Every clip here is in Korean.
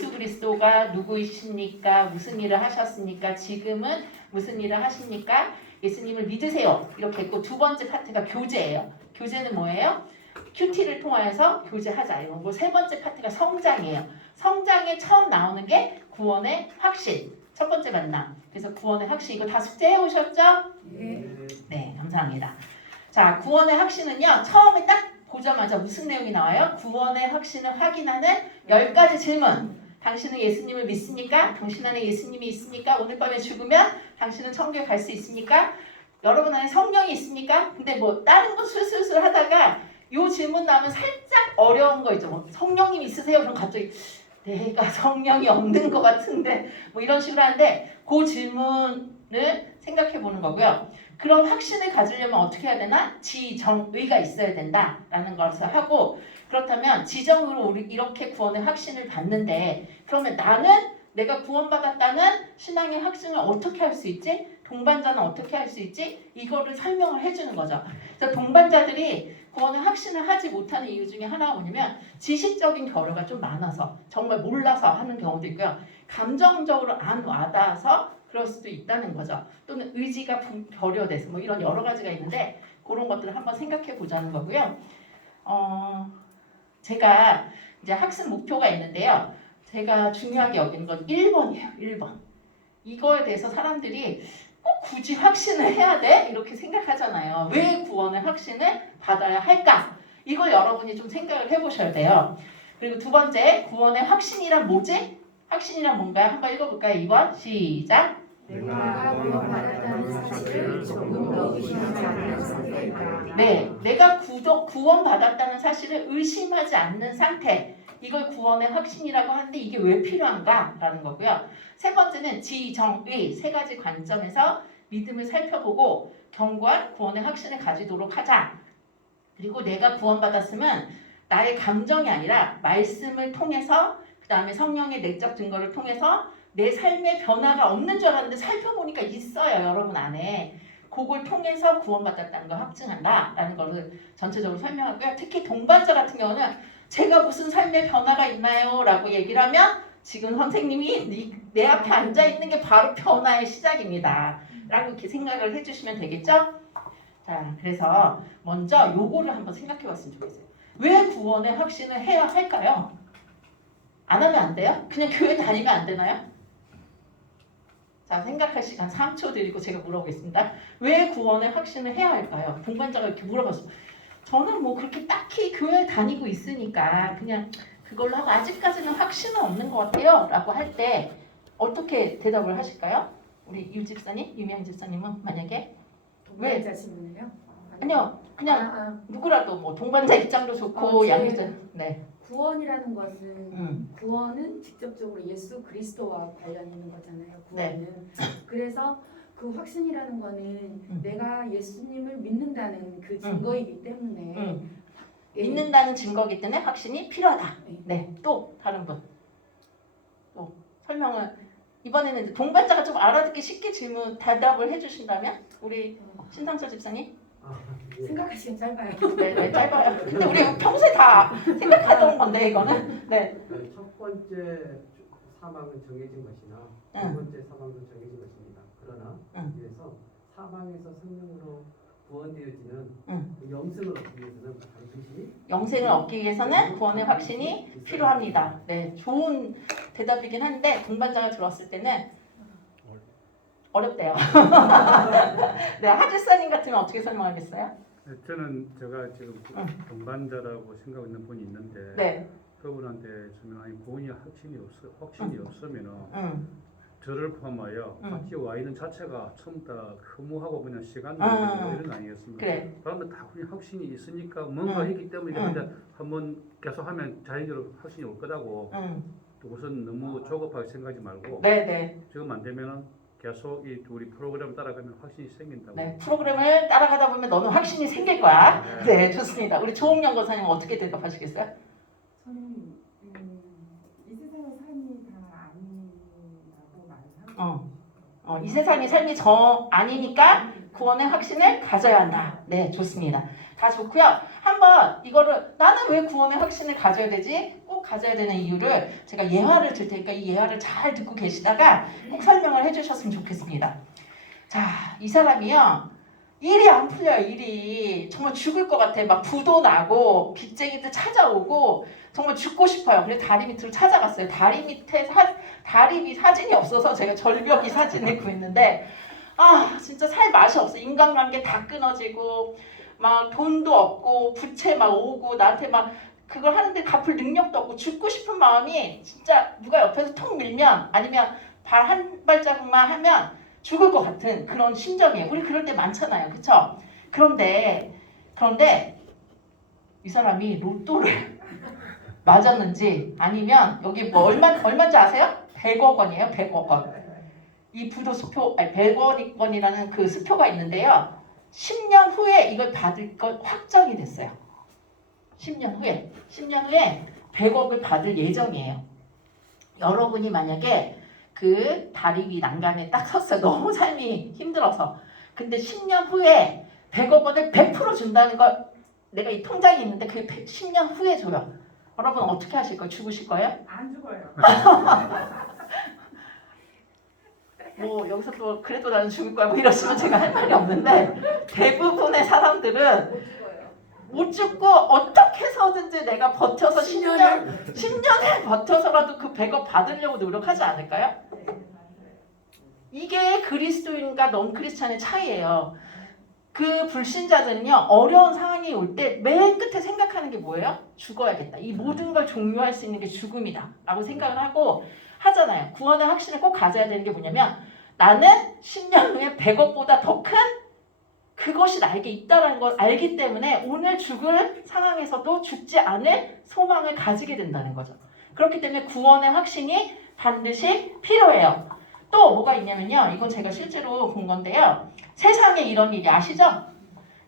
예수 그리스도가 누구이십니까? 무슨 일을 하셨습니까? 지금은 무슨 일을 하십니까? 예수님을 믿으세요. 이렇게 했고 두 번째 파트가 교제예요. 교제는 뭐예요? 큐티를 통하여서 교제하자 이런 거. 세 번째 파트가 성장이에요. 성장에 처음 나오는 게 구원의 확신. 첫 번째 만남. 그래서 구원의 확신 이거 다 숙제해 오셨죠? 네, 감사합니다. 자, 구원의 확신은요. 처음에 딱 보자마자 무슨 내용이 나와요? 구원의 확신을 확인하는 10가지 질문. 당신은 예수님을 믿습니까? 당신 안에 예수님이 있습니까? 오늘 밤에 죽으면 당신은 천국에 갈 수 있습니까? 여러분 안에 성령이 있습니까? 근데 뭐 다른 거 술술술 하다가 요 질문 나오면 살짝 어려운 거 있죠. 뭐 성령님 있으세요? 그럼 갑자기 내가 성령이 없는 것 같은데 뭐 이런 식으로 하는데 그 질문을 생각해 보는 거고요. 그런 확신을 가지려면 어떻게 해야 되나? 지정의가 있어야 된다라는 것을 하고 그렇다면 지정으로 우리 이렇게 구원의 확신을 받는데 그러면 나는 내가 구원받았다는 신앙의 확신을 어떻게 할 수 있지? 동반자는 어떻게 할 수 있지? 이거를 설명을 해주는 거죠. 그래서 동반자들이 구원의 확신을 하지 못하는 이유 중에 하나가 뭐냐면 지식적인 결여가 좀 많아서 정말 몰라서 하는 경우도 있고요. 감정적으로 안 와닿아서 그럴 수도 있다는 거죠. 또는 의지가 결여돼서 뭐 이런 여러 가지가 있는데 그런 것들을 한번 생각해 보자는 거고요. 제가 이제 학습 목표가 있는데요. 제가 중요하게 여기는 건 1번이에요. 1번. 이거에 대해서 사람들이 꼭 굳이 확신을 해야 돼? 이렇게 생각하잖아요. 왜 구원의 확신을 받아야 할까? 이걸 여러분이 좀 생각을 해보셔야 돼요. 그리고 두 번째, 구원의 확신이란 뭐지? 확신이란 뭔가요? 한번 읽어볼까요? 2번 시작. 내가 구원받았다는 사실을 조금도 의심하지 않는 상태이다. 네, 내가 구원받았다는 사실을 의심하지 않는 상태. 이걸 구원의 확신이라고 하는데 이게 왜 필요한가? 라는 거고요. 세 번째는 지정의 세 가지 관점에서 믿음을 살펴보고 견고한 구원의 확신을 가지도록 하자. 그리고 내가 구원받았으면 나의 감정이 아니라 말씀을 통해서 그 다음에 성령의 내적 증거를 통해서 내 삶의 변화가 없는 줄 알았는데 살펴보니까 있어요. 여러분 안에. 그걸 통해서 구원받았다는 걸 확증한다라는 것을 전체적으로 설명하고요. 특히 동반자 같은 경우는 제가 무슨 삶의 변화가 있나요? 라고 얘기를 하면 지금 선생님이 내 앞에 앉아있는 게 바로 변화의 시작입니다. 라고 이렇게 생각을 해주시면 되겠죠? 자, 그래서 먼저 요거를 한번 생각해 봤으면 좋겠어요. 왜 구원의 확신을 해야 할까요? 안 하면 안 돼요? 그냥 교회 다니면 안 되나요? 자, 생각할 시간 3초 드리고 제가 물어보겠습니다. 왜 구원의 확신을 해야 할까요? 동반자가 이렇게 물어봤어요. 저는 뭐 그렇게 딱히 교회 다니고 있으니까 그냥 그걸로 하고 아직까지는 확신은 없는 것 같아요. 라고 할 때 어떻게 대답을 하실까요? 우리 유 집사님, 유명 집사님은 만약에 동반자 질문을요? 아니요. 그냥 누구라도 뭐 동반자 입장도 좋고 양육자 네. 구원이라는 것은 구원은 직접적으로 예수 그리스도와 관련 있는 거잖아요. 구원은. 그래서 그 확신이라는 거는 내가 예수님을 믿는다는 그 증거이기 때문에 예. 믿는다는 증거이기 때문에 확신이 필요하다. 네. 네. 또 다른 분. 또 설명을 이번에는 이제 동반자가 좀 알아듣기 쉽게 대답을 해주신다면 우리 신상철 집사님. 생각하시면 짧아요. 네, 짧아요. 근데 우리 평소에 다 생각하던 건데 이거는. 네. 첫 번째 사망은 정해진 것이나 두 번째 사망도 정해진 것입니다. 그러나 그래서 사망에서 생명으로 구원되어지는 그 영생을 얻기 위해서는 반드시 영생을 얻기 위해서는 구원의 확신이 필요합니다. 네, 좋은 대답이긴 한데 동반자가 들어왔을 때는 어렵대요. 네, 하주사님 같으면 어떻게 설명하겠어요? 제가 지금 동반자라고 생각하고 있는 분이 있는데 네. 그분한테 주면 아니 구원이 확신이 없으면은 저를 포함하여 같이 와 있는 자체가 처음부터 허무하고 그냥 시간 낭비고 이런 거 아니겠습니까? 그래. 그러면 다 그냥 확신이 있으니까 뭔가 했기 때문에 그냥 한번 계속하면 자연적으로 확신이 올 거다고 또 우선 너무 조급하게 생각하지 말고 네. 지금 안 되면은 계속 이 우리 프로그램 따라가면 확신이 생긴다고. 네, 프로그램을 따라가다 보면 너는 확신이 생길 거야. 네, 좋습니다. 우리 조홍영 권사님 어떻게 대답하시겠어요? 저는 이 세상의 삶이 다 아니라고 말을 하고 이 세상의 삶이 아니니까 구원의 확신을 가져야 한다. 네, 좋습니다. 다 좋고요. 한번 이거를 나는 왜 구원의 확신을 가져야 되지? 꼭 가져야 되는 이유를 제가 예화를 들 테니까 이 예화를 잘 듣고 계시다가 꼭 설명을 해주셨으면 좋겠습니다. 자, 이 사람이요. 일이 안 풀려요. 일이 정말 죽을 것 같아. 막 부도 나고 빚쟁이들 찾아오고 정말 죽고 싶어요. 그래서 다리 밑으로 찾아갔어요. 다리 밑에 다리 밑 사진이 없어서 제가 절벽이 사진을 구했는데 아 진짜 살 맛이 없어. 인간관계 다 끊어지고 막 돈도 없고 부채 막 오고 나한테 막 그걸 하는데 갚을 능력도 없고 죽고 싶은 마음이 진짜 누가 옆에서 톡 밀면 아니면 발 한 발자국만 하면 죽을 것 같은 그런 심정이에요. 우리 그럴 때 많잖아요. 그쵸? 그런데 이 사람이 로또를 맞았는지 아니면 여기 뭐 얼마인지 아세요? 100억 원이에요. 100억 원. 이 부도 수표, 아니 100억 원이라는 그 수표가 있는데요. 10년 후에 이걸 받을 것 확정이 됐어요. 10년 후에 100억을 받을 예정이에요. 여러분이 만약에 그 다리 위 난간에 딱 섰어요. 너무 삶이 힘들어서. 근데 10년 후에 100억 원을 100% 준다는 걸 내가 이 통장이 있는데 그 10년 후에 줘요. 여러분 어떻게 하실 거예요? 죽으실 거예요? 안 죽어요. 뭐 여기서 또 그래도 나는 죽을 거야 뭐 이러시면 제가 할 말이 없는데 대부분의 사람들은 못 죽고 어떻게 해서든지 내가 버텨서 10년을 버텨서라도 그 100억 받으려고 노력하지 않을까요? 이게 그리스도인과 넌 크리스찬의 차이예요. 그 불신자들은요 어려운 상황이 올 때 맨 끝에 생각하는 게 뭐예요? 죽어야겠다. 이 모든 걸 종료할 수 있는 게 죽음이다 라고 생각을 하고 하잖아요. 구원의 확신을 꼭 가져야 되는 게 뭐냐면 나는 10년 후에 100억보다 더 큰 그것이 나에게 있다는 걸 알기 때문에 오늘 죽을 상황에서도 죽지 않을 소망을 가지게 된다는 거죠. 그렇기 때문에 구원의 확신이 반드시 필요해요. 또 뭐가 있냐면요. 이건 제가 실제로 본 건데요. 세상에 이런 일이 아시죠?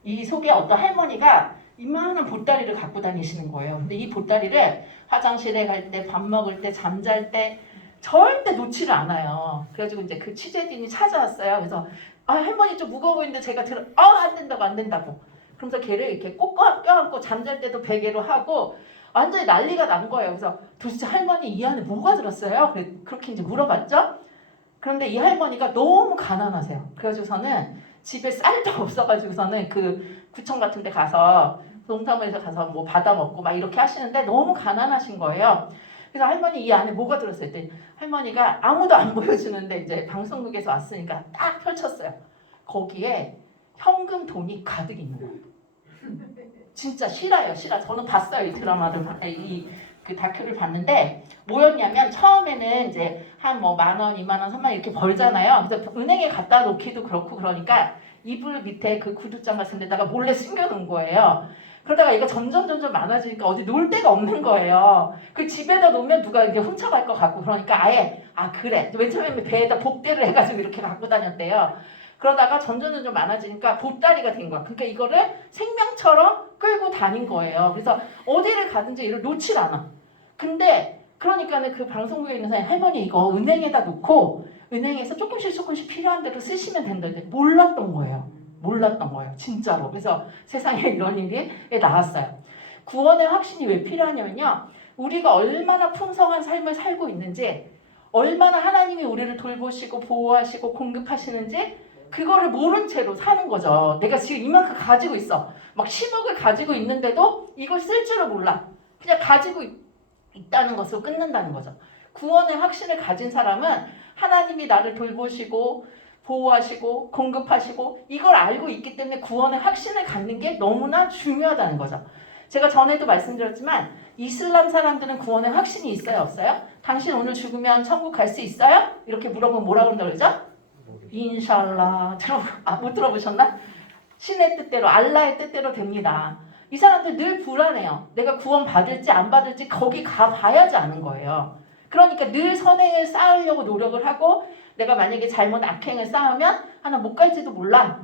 이 속에 어떤 할머니가 이만한 보따리를 갖고 다니시는 거예요. 근데 이 보따리를 화장실에 갈 때, 밥 먹을 때, 잠잘 때 절대 놓지를 않아요. 그래가지고 이제 그 취재진이 찾아왔어요. 그래서 아 할머니 좀 무거워 보이는데 제가 안 된다고. 그러면서 걔를 이렇게 꼭 껴안고 잠잘 때도 베개로 하고 완전히 난리가 난 거예요. 그래서 도대체 할머니 이 안에 뭐가 들었어요? 그렇게 이제 물어봤죠. 그런데 이 할머니가 너무 가난하세요. 그래가지고서는 집에 쌀도 없어가지고서는 그 구청 같은 데 가서 농산물에서 가서 뭐 받아 먹고 막 이렇게 하시는데 너무 가난하신 거예요. 그래서 할머니 이 안에 뭐가 들었어요? 했더니 할머니가 아무도 안 보여주는데 이제 방송국에서 왔으니까 딱 펼쳤어요. 거기에 현금 돈이 가득 있는 거예요. 진짜 실화예요, 실화. 저는 봤어요, 이 드라마를, 그 다큐를 봤는데 뭐였냐면 처음에는 이제 한 뭐 10,000원, 20,000원, 30,000원 이렇게 벌잖아요. 그래서 은행에 갖다 놓기도 그렇고 그러니까 이불 밑에 그 구두장 같은 데다가 몰래 숨겨놓은 거예요. 그러다가 이거 점점 많아지니까 어디 놀 데가 없는 거예요. 그 집에다 놓으면 누가 이렇게 훔쳐갈 것 같고 그러니까 아예 그래. 맨 처음에 배에다 복대를 해가지고 이렇게 갖고 다녔대요. 그러다가 점점 많아지니까 보따리가 된 거야. 그러니까 이거를 생명처럼 끌고 다닌 거예요. 그래서 어디를 가든지 이를 놓질 않아. 근데 그러니까는 그 방송국에 있는 사람이 할머니 이거 은행에다 놓고 은행에서 조금씩 필요한 대로 쓰시면 된다는데 몰랐던 거예요. 진짜로. 그래서 세상에 이런 일이 나왔어요. 구원의 확신이 왜 필요하냐면요. 우리가 얼마나 풍성한 삶을 살고 있는지 얼마나 하나님이 우리를 돌보시고 보호하시고 공급하시는지 그거를 모른 채로 사는 거죠. 내가 지금 이만큼 가지고 있어. 막 10억을 가지고 있는데도 이걸 쓸 줄을 몰라. 그냥 가지고 있다는 것으로 끝난다는 거죠. 구원의 확신을 가진 사람은 하나님이 나를 돌보시고 보호하시고 공급하시고 이걸 알고 있기 때문에 구원의 확신을 갖는 게 너무나 중요하다는 거죠. 제가 전에도 말씀드렸지만 이슬람 사람들은 구원의 확신이 있어요, 없어요? 당신 오늘 죽으면 천국 갈 수 있어요? 이렇게 물어보면 뭐라고 그런다고 그러죠? 인샬라. 못 들어보셨나? 신의 뜻대로, 알라의 뜻대로 됩니다. 이 사람들 늘 불안해요. 내가 구원 받을지 안 받을지 거기 가봐야지 아는 거예요. 그러니까 늘 선행을 쌓으려고 노력을 하고 내가 만약에 잘못 악행을 쌓으면 하나 못 갈지도 몰라.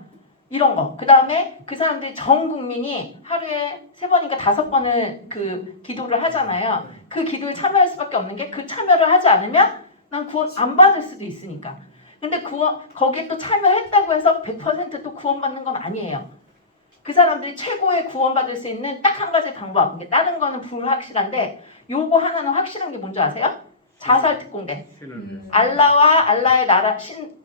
이런 거. 그 다음에 그 사람들이 전 국민이 하루에 3번인가 5번을 그 기도를 하잖아요. 그 기도에 참여할 수밖에 없는 게 그 참여를 하지 않으면 난 구원 안 받을 수도 있으니까. 근데 거기에 또 참여했다고 해서 100% 또 구원받는 건 아니에요. 그 사람들이 최고의 구원받을 수 있는 딱 한 가지 방법. 이게 다른 거는 불확실한데 요거 하나는 확실한 게 뭔지 아세요? 자살 특공대. 알라와 알라의 나라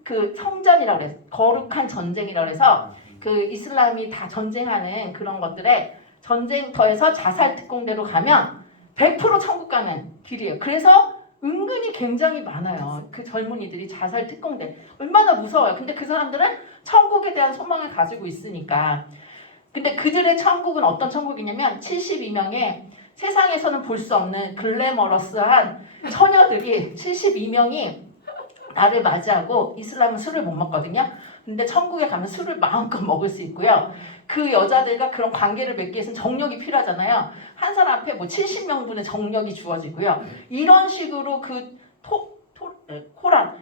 그 성전이라고 그래서 거룩한 전쟁이라고 해서 그 이슬람이 다 전쟁하는 그런 것들에 전쟁터에서 자살 특공대로 가면 100% 천국 가는 길이에요. 그래서 은근히 굉장히 많아요. 그 젊은이들이 자살 특공대. 얼마나 무서워요. 근데 그 사람들은 천국에 대한 소망을 가지고 있으니까. 근데 그들의 천국은 어떤 천국이냐면 72명의 세상에서는 볼 수 없는 글래머러스한 처녀들이 72명이 나를 맞이하고 이슬람은 술을 못 먹거든요. 근데 천국에 가면 술을 마음껏 먹을 수 있고요. 그 여자들과 그런 관계를 맺기 위해서는 정력이 필요하잖아요. 한 사람 앞에 뭐 70명분의 정력이 주어지고요. 이런 식으로 그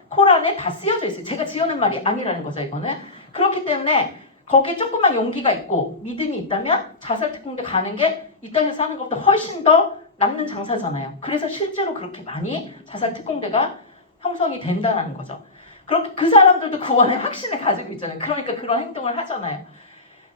코란에 다 쓰여져 있어요. 제가 지어낸 말이 아니라는 거죠, 이거는. 그렇기 때문에 거기에 조금만 용기가 있고 믿음이 있다면 자살 특공대 가는 게 이 땅에서 하는 것보다 훨씬 더 남는 장사잖아요. 그래서 실제로 그렇게 많이 자살 특공대가 형성이 된다는 거죠. 그렇게 그 사람들도 구원의 확신을 가지고 있잖아요. 그러니까 그런 행동을 하잖아요.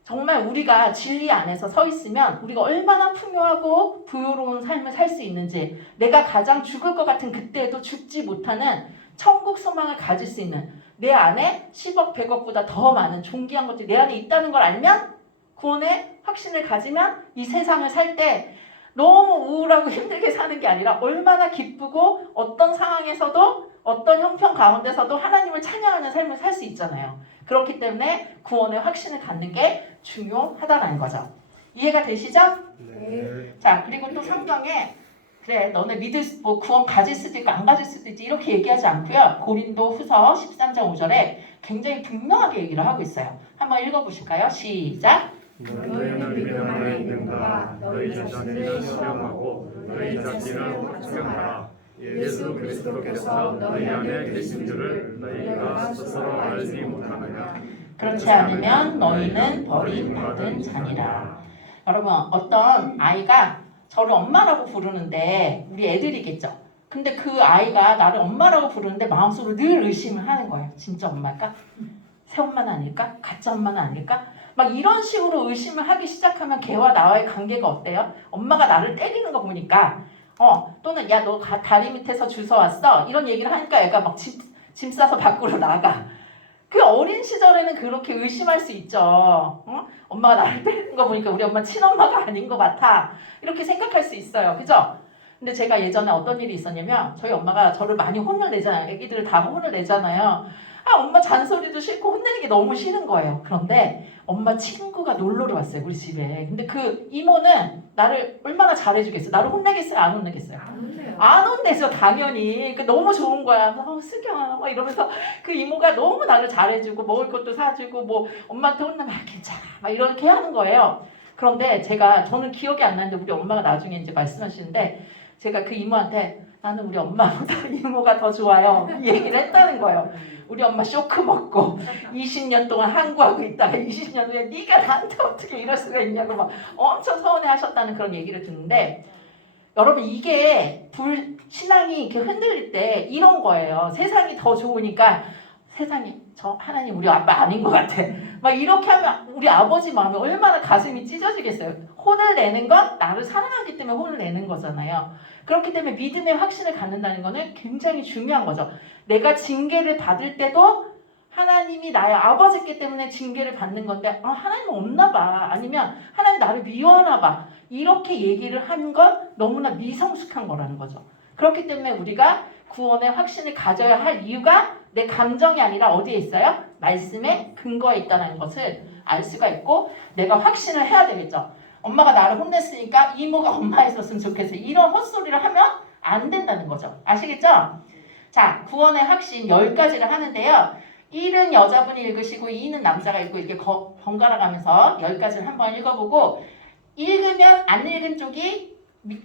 정말 우리가 진리 안에서 서 있으면 우리가 얼마나 풍요하고 부유로운 삶을 살 수 있는지, 내가 가장 죽을 것 같은 그때에도 죽지 못하는 천국 소망을 가질 수 있는, 내 안에 10억, 100억보다 더 많은 존귀한 것들이 내 안에 있다는 걸 알면, 구원의 확신을 가지면 이 세상을 살 때 너무 우울하고 힘들게 사는 게 아니라 얼마나 기쁘고 어떤 상황에서도 어떤 형편 가운데서도 하나님을 찬양하는 삶을 살 수 있잖아요. 그렇기 때문에 구원의 확신을 갖는 게 중요하다는 거죠. 이해가 되시죠? 네. 자, 그리고 또 성경에 그래 너네 뭐 구원 가질 수도 있고 안 가질 수도 있지 이렇게 얘기하지 않고요. 고린도 후서 13장 5절에 굉장히 분명하게 얘기를 하고 있어요. 한번 읽어보실까요? 시작. 너희는 믿음 안에 있는가? 너희 자신을 시험하고 너희 자신을 확증하라. 예수 그리스도께서 너희 안에 계신 줄을 너희가 스스로 알지 못하느냐? 그렇지 않으면 너희는 버림받은 자니라. 여러분, 어떤 아이가 저를 엄마라고 부르는데 우리 애들이겠죠. 근데 그 아이가 나를 엄마라고 부르는데 마음속으로 늘 의심을 하는 거예요. 진짜 엄마일까? 새엄마는 아닐까? 가짜 엄마는 아닐까? 막 이런 식으로 의심을 하기 시작하면 걔와 나와의 관계가 어때요? 엄마가 나를 때리는 거 보니까 또는 야 너 다리 밑에서 주워왔어 이런 얘기를 하니까 애가 막 짐 싸서 밖으로 나가. 그 어린 시절에는 그렇게 의심할 수 있죠. 엄마가 나를 때리는 거 보니까 우리 엄마 친엄마가 아닌 것 같아 이렇게 생각할 수 있어요. 그죠? 근데 제가 예전에 어떤 일이 있었냐면 저희 엄마가 저를 많이 혼을 내잖아요. 애기들을 다 혼을 내잖아요. 엄마 잔소리도 싫고 혼내는 게 너무 싫은 거예요. 그런데 엄마 친구가 놀러를 왔어요, 우리 집에. 근데 그 이모는 나를 얼마나 잘해주겠어요? 나를 혼내겠어요? 안 혼내겠어요? 안 혼내죠, 당연히. 너무 좋은 거야. 수경아 막 이러면서 그 이모가 너무 나를 잘해주고 먹을 것도 사주고 뭐 엄마한테 혼나면 괜찮아 막 이렇게 하는 거예요. 그런데 저는 기억이 안 나는데 우리 엄마가 나중에 이제 말씀하시는데 제가 그 이모한테 나는 우리 엄마보다 이모가 더 좋아요 이 얘기를 했다는 거예요. 우리 엄마 쇼크 먹고 20년 동안 항구하고 있다가 20년 후에 네가 나한테 어떻게 이럴 수가 있냐고 막 엄청 서운해하셨다는 그런 얘기를 듣는데 여러분 이게 신앙이 이렇게 흔들릴 때 이런 거예요. 세상이 더 좋으니까 세상이 저 하나님 우리 아빠 아닌 것 같아 막 이렇게 하면 우리 아버지 마음이 얼마나 가슴이 찢어지겠어요. 혼을 내는 건 나를 사랑하기 때문에 혼을 내는 거잖아요. 그렇기 때문에 믿음의 확신을 갖는다는 거는 굉장히 중요한 거죠. 내가 징계를 받을 때도 하나님이 나의 아버지이기 때문에 징계를 받는 건데 하나님은 없나 봐 아니면 하나님 나를 미워하나 봐 이렇게 얘기를 하는 건 너무나 미성숙한 거라는 거죠. 그렇기 때문에 우리가 구원의 확신을 가져야 할 이유가 내 감정이 아니라 어디에 있어요? 말씀에 근거에 있다는 것을 알 수가 있고 내가 확신을 해야 되겠죠. 엄마가 나를 혼냈으니까 이모가 엄마였었으면 좋겠어요. 이런 헛소리를 하면 안 된다는 거죠. 아시겠죠? 자, 구원의 확신 10가지를 하는데요. 1은 여자분이 읽으시고 2는 남자가 읽고 이렇게 번갈아 가면서 10가지를 한번 읽어보고 읽으면 안 읽은 쪽이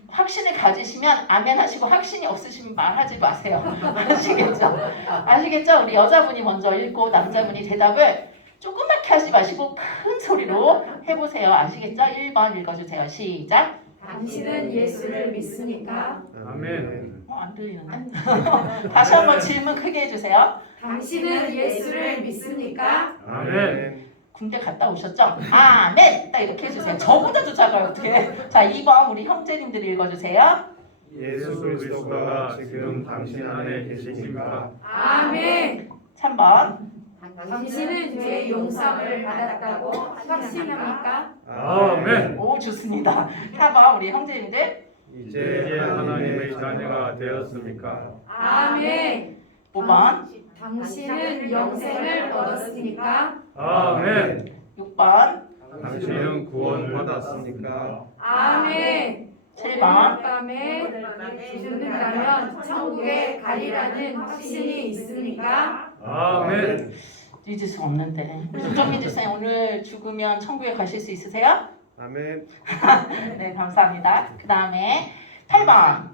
확신을 가지시면 아멘 하시고 확신이 없으시면 말하지 마세요. 아시겠죠? 아시겠죠? 우리 여자분이 먼저 읽고 남자분이 대답을 조그맣게 하지 마시고 큰 소리로 해보세요. 아시겠죠? 1번 읽어주세요. 시작. 당신은 예수를 믿습니까? 아멘. 안 들리는데? 다시 한번 질문 크게 해주세요. 당신은 예수를 믿습니까? 아멘. 군대 갔다 오셨죠? 아멘! 딱 이렇게 해주세요. 저보다도 작아요. 어떻게? 자, 2번 우리 형제님들이 읽어주세요. 예수 그리스도가 지금 당신 안에 계십니까? 아멘. 3번. 당신은 죄 용서를 받았다고 확신합니까? 아멘. 오, 좋습니다. 4번 우리 형제님들. 이제 하나님의 자녀가 되었습니까? 아멘. 5번. 당신은 영생을 얻었습니까? 아멘. 6번. 당신은 구원 받았습니까? 아멘. 7번. 밤에 죽는다면 천국에 가리라는 확신이 있습니까? 아멘. 잊을 수 없는데. 우리 조정민 집사님 오늘 죽으면 천국에 가실 수 있으세요? 아멘. 네, 감사합니다. 그 다음에 8번.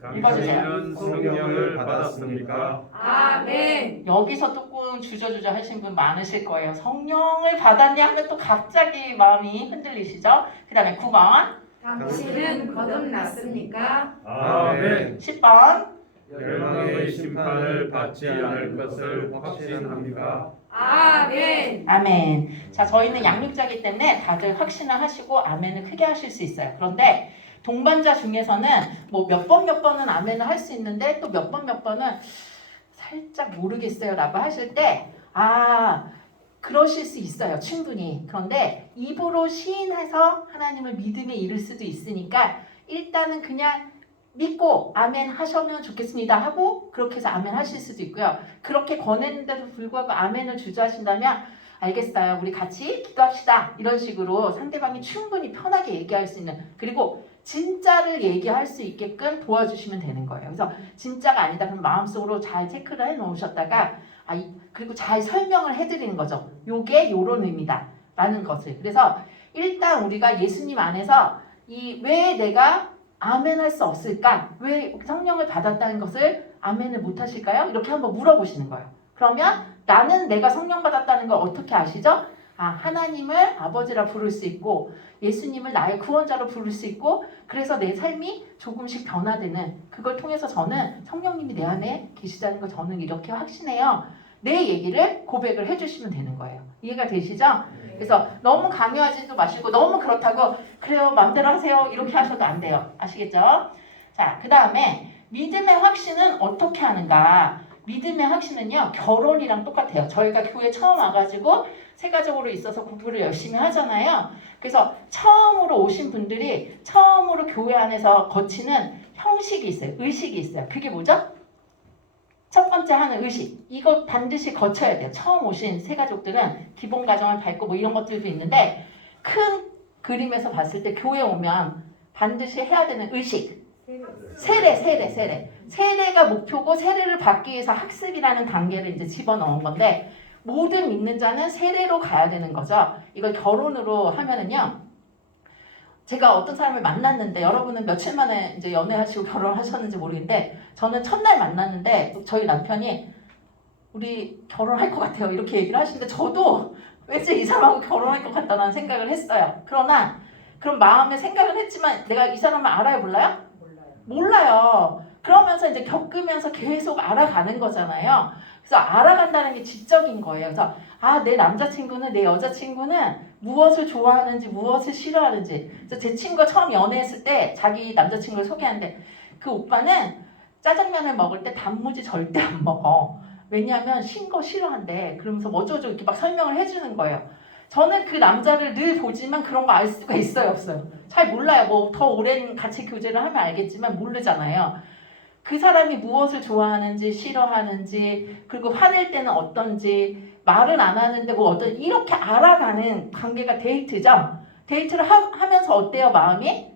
당신은 성령을 받았습니까? 아멘. 여기서 조금 주저주저 하신 분 많으실 거예요. 성령을 받았냐 하면 또 갑자기 마음이 흔들리시죠? 그 다음에 9번. 당신은 거듭났습니까? 아멘. 10번. 멸망의 심판을 받지 않을 것을 확신합니까? 아멘. 아멘. 자, 저희는 양육자이기 때문에 다들 확신을 하시고 아멘을 크게 하실 수 있어요. 그런데 동반자 중에서는 뭐 몇 번은 아멘을 할 수 있는데 또 몇 번은 살짝 모르겠어요 라고 하실 때 그러실 수 있어요. 충분히. 그런데 입으로 시인해서 하나님을 믿음에 이를 수도 있으니까 일단은 그냥 믿고 아멘 하시면 좋겠습니다 하고 그렇게 해서 아멘 하실 수도 있고요. 그렇게 권했는데도 불구하고 아멘을 주저하신다면 알겠어요. 우리 같이 기도합시다. 이런 식으로 상대방이 충분히 편하게 얘기할 수 있는, 그리고 진짜를 얘기할 수 있게끔 도와주시면 되는 거예요. 그래서 진짜가 아니다 그럼 마음속으로 잘 체크를 해 놓으셨다가 그리고 잘 설명을 해드리는 거죠. 요게 요런 의미다 라는 것을. 그래서 일단 우리가 예수님 안에서 왜 내가 아멘 할 수 없을까? 왜 성령을 받았다는 것을 아멘을 못 하실까요? 이렇게 한번 물어보시는 거예요. 그러면 나는 내가 성령 받았다는 걸 어떻게 아시죠? 하나님을 아버지라 부를 수 있고 예수님을 나의 구원자로 부를 수 있고 그래서 내 삶이 조금씩 변화되는, 그걸 통해서 저는 성령님이 내 안에 계시다는 걸 저는 이렇게 확신해요. 내 얘기를 고백을 해주시면 되는 거예요. 이해가 되시죠? 그래서 너무 강요하지도 마시고 너무 그렇다고 그래요 마음대로 하세요 이렇게 하셔도 안 돼요. 아시겠죠? 자, 그 다음에 믿음의 확신은 어떻게 하는가? 믿음의 확신은요 결혼이랑 똑같아요. 저희가 교회 처음 와가지고 세가족으로 있어서 공부를 열심히 하잖아요. 그래서 처음으로 오신 분들이 처음으로 교회 안에서 거치는 형식이 있어요. 의식이 있어요. 그게 뭐죠? 첫 번째 하는 의식. 이거 반드시 거쳐야 돼요. 처음 오신 세가족들은 기본 가정을 밟고 뭐 이런 것들도 있는데 큰 그림에서 봤을 때 교회 오면 반드시 해야 되는 의식. 세례가 목표고 세례를 받기 위해서 학습이라는 단계를 이제 집어넣은 건데 모든 믿는 자는 세례로 가야 되는 거죠. 이걸 결혼으로 하면은요. 제가 어떤 사람을 만났는데 여러분은 며칠 만에 이제 연애하시고 결혼하셨는지 모르겠는데 저는 첫날 만났는데 저희 남편이 우리 결혼할 것 같아요 이렇게 얘기를 하시는데 저도 왠지 이 사람하고 결혼할 것 같다는 생각을 했어요. 그러나 그런 마음에 생각을 했지만 내가 이 사람을 알아요 몰라요? 몰라요. 그러면서 이제 겪으면서 계속 알아가는 거잖아요. 그래서 알아간다는 게 지적인 거예요. 그래서 내 남자친구는 내 여자친구는 무엇을 좋아하는지 무엇을 싫어하는지. 그래서 제 친구가 처음 연애했을 때 자기 남자친구를 소개하는데 그 오빠는 짜장면을 먹을 때 단무지 절대 안 먹어. 왜냐하면 신 거 싫어한대. 그러면서 어쩌고저쩌고 이렇게 막 설명을 해주는 거예요. 저는 그 남자를 늘 보지만 그런 거 알 수가 있어요 없어요? 잘 몰라요. 뭐 더 오랜 같이 교제를 하면 알겠지만 모르잖아요. 그 사람이 무엇을 좋아하는지 싫어하는지 그리고 화낼 때는 어떤지 말은 안 하는데 뭐 어떤 이렇게 알아가는 관계가 데이트죠. 데이트를 하면서 어때요 마음이?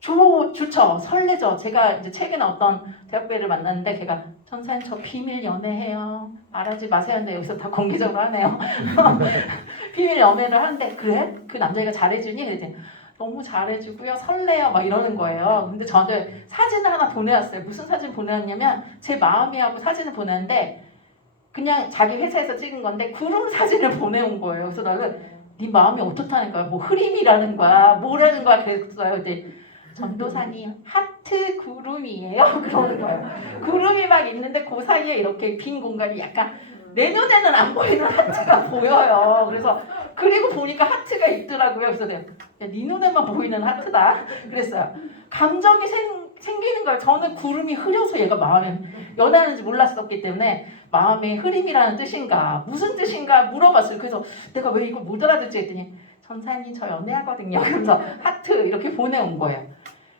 좋죠. 설레죠. 제가 이제 최근에 어떤 대학배를 만났는데 걔가 전사님 저 비밀 연애해요. 말하지 마세요. 근데 여기서 다 공개적으로 하네요. 비밀 연애를 하는데 그래? 그 남자애가 잘해주니? 그랬더니 너무 잘해주고요. 설레요. 막 이러는 거예요. 근데 저는 사진을 하나 보내왔어요. 무슨 사진 보내왔냐면 제 마음이하고 사진을 보내는데 그냥 자기 회사에서 찍은 건데 구름 사진을 보내온 거예요. 그래서 나는 네 마음이 어떻다는 거야? 뭐 흐림이라는 거야? 뭐라는 거야? 그랬어요. 근데 전도사님 하트 구름이에요. 그러는 거예요. 구름이 막 있는데 그 사이에 이렇게 빈 공간이 약간 내 눈에는 안 보이는 하트가 보여요. 그래서 그리고 보니까 하트가 있더라고요. 그래서 내가 야, 네 눈에만 보이는 하트다 그랬어요. 감정이 생기는 거예요. 저는 구름이 흐려서 얘가 마음에 연하는지 몰랐었기 때문에 마음의 흐림이라는 뜻인가 무슨 뜻인가 물어봤어요. 그래서 내가 왜 이걸 못 알아듣지 했더니 전사님 저 연애하거든요. 그래서 하트 이렇게 보내온 거예요.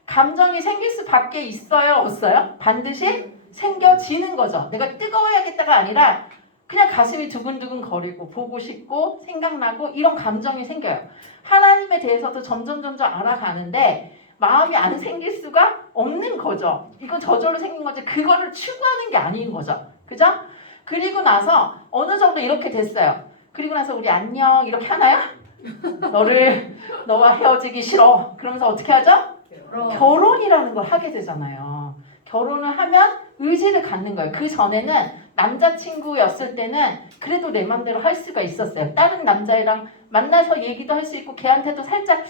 감정이 생길 수밖에 있어요? 없어요? 반드시 생겨지는 거죠. 내가 뜨거워야겠다가 아니라 그냥 가슴이 두근두근 거리고 보고 싶고 생각나고 이런 감정이 생겨요. 하나님에 대해서도 점점 알아가는데 마음이 안 생길 수가 없는 거죠. 이건 저절로 생긴 거지 그거를 추구하는 게 아닌 거죠. 그죠? 그리고 나서 어느 정도 이렇게 됐어요. 그리고 나서 우리 안녕 이렇게 하나요? 너와 헤어지기 싫어. 그러면서 어떻게 하죠? 결혼이라는 걸 하게 되잖아요. 결혼을 하면 의지를 갖는 거예요. 그 전에는 남자친구였을 때는 그래도 내 맘대로 할 수가 있었어요. 다른 남자애랑 만나서 얘기도 할 수 있고 걔한테도 살짝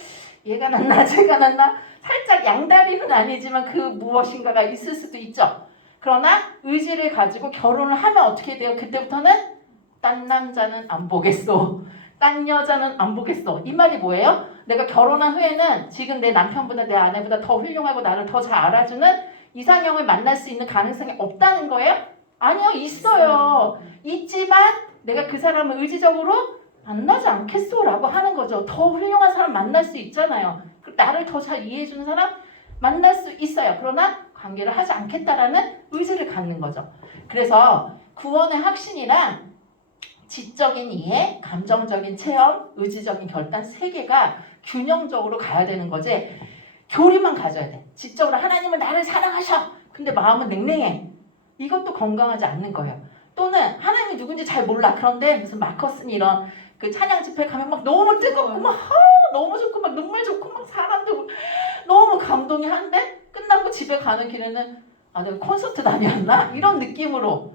얘가 낫나 쟤가 낫나 살짝 양다리는 아니지만 그 무엇인가가 있을 수도 있죠. 그러나 의지를 가지고 결혼을 하면 어떻게 돼요? 그때부터는 딴 남자는 안 보겠소. 딴 여자는 안 보겠어. 이 말이 뭐예요? 내가 결혼한 후에는 지금 내 남편보다 내 아내보다 더 훌륭하고 나를 더 잘 알아주는 이상형을 만날 수 있는 가능성이 없다는 거예요? 아니요, 있어요. 있지만 내가 그 사람을 의지적으로 만나지 않겠소라고 하는 거죠. 더 훌륭한 사람 만날 수 있잖아요. 나를 더 잘 이해해주는 사람 만날 수 있어요. 그러나 관계를 하지 않겠다라는 의지를 갖는 거죠. 그래서 구원의 확신이란 지적인 이해, 감정적인 체험, 의지적인 결단 세 개가 균형적으로 가야 되는 거지. 교리만 가져야 돼. 지적으로 하나님은 나를 사랑하셔. 근데 마음은 냉랭해. 이것도 건강하지 않는 거예요. 또는 하나님이 누군지 잘 몰라. 그런데 무슨 마커스니 이런 그 찬양 집회 가면 막 너무 뜨겁고 막 너무 좋고 막 눈물 좋고 막 사람도 너무 감동이 한데 끝나고 집에 가는 길에는 아 내가 콘서트 다녔나? 이런 느낌으로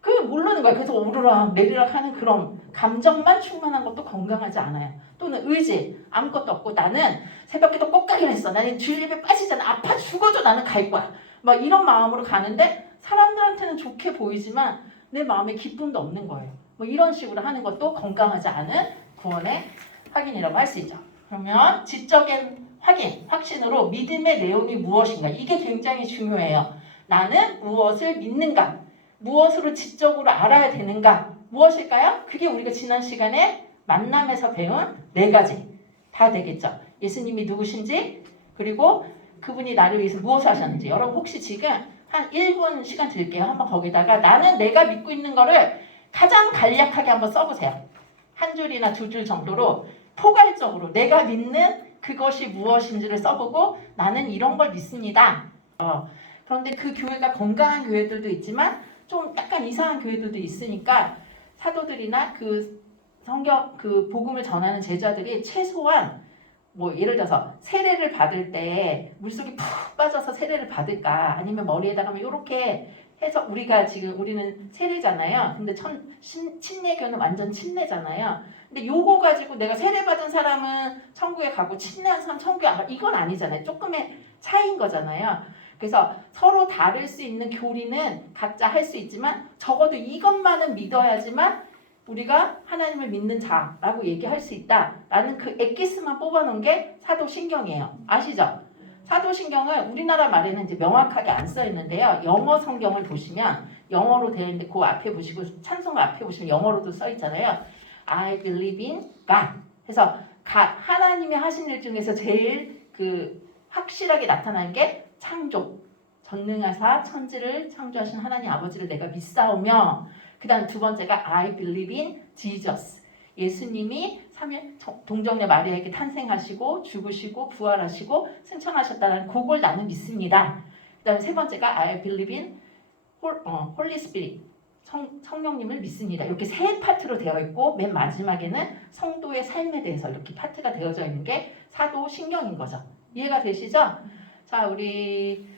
그게 모르는 거야. 그래서 오르락 내리락 하는 그런 감정만 충만한 것도 건강하지 않아요. 또는 의지 아무것도 없고 나는 새벽기도 꼭 가긴 했어. 나는 주일 예배 빠지잖아. 아파 죽어도 나는 갈 거야. 막 이런 마음으로 가는데 사람들한테는 좋게 보이지만 내 마음에 기쁨도 없는 거예요. 뭐 이런 식으로 하는 것도 건강하지 않은 구원의 확인이라고 할 수 있죠. 그러면 지적인 확인, 확신으로 믿음의 내용이 무엇인가 이게 굉장히 중요해요. 나는 무엇을 믿는가? 무엇으로 지적으로 알아야 되는가? 무엇일까요? 그게 우리가 지난 시간에 만남에서 배운 4가지 다 되겠죠. 예수님이 누구신지 그리고 그분이 나를 위해서 무엇을 하셨는지. 여러분 혹시 지금 한 1분 시간 드릴게요. 한번 거기다가 나는 내가 믿고 있는 거를 가장 간략하게 한번 써보세요. 한 줄이나 2줄 정도로 포괄적으로 내가 믿는 그것이 무엇인지를 써보고 나는 이런 걸 믿습니다. 그런데 그 교회가 건강한 교회들도 있지만 좀 약간 이상한 교회들도 있으니까 사도들이나 그 성경 그 복음을 전하는 제자들이 최소한 뭐 예를 들어서 세례를 받을 때 물속에 푹 빠져서 세례를 받을까 아니면 머리에다가 이렇게 해서 우리가 지금 우리는 세례잖아요. 근데 침례교는 완전 침례잖아요. 근데 요거 가지고 내가 세례 받은 사람은 천국에 가고 침례한 사람 천국에 안 가 이건 아니잖아요. 조금의 차이인 거잖아요. 그래서 서로 다를 수 있는 교리는 각자 할 수 있지만 적어도 이것만은 믿어야지만 우리가 하나님을 믿는 자라고 얘기할 수 있다라는 그 엑기스만 뽑아놓은 게 사도신경이에요. 아시죠? 사도신경을 우리나라 말에는 이제 명확하게 안 써 있는데요. 영어 성경을 보시면 영어로 되어 있는데 그 앞에 보시고 찬송가 앞에 보시면 영어로도 써 있잖아요. I believe in God. 그래서 하나님이 하신 일 중에서 제일 그 확실하게 나타나는 게 창조. 전능하사 천지를 창조하신 하나님 아버지를 내가 믿사오며 그 다음 2번째가 I believe in Jesus. 예수님이 동정녀 마리아에게 탄생하시고 죽으시고 부활하시고 승천하셨다는 그걸 나는 믿습니다. 그 다음 3번째가 I believe in Holy Spirit. 성령님을 믿습니다. 이렇게 3파트로 되어 있고 맨 마지막에는 성도의 삶에 대해서 이렇게 파트가 되어져 있는 게 사도신경인 거죠. 이해가 되시죠? 자, 우리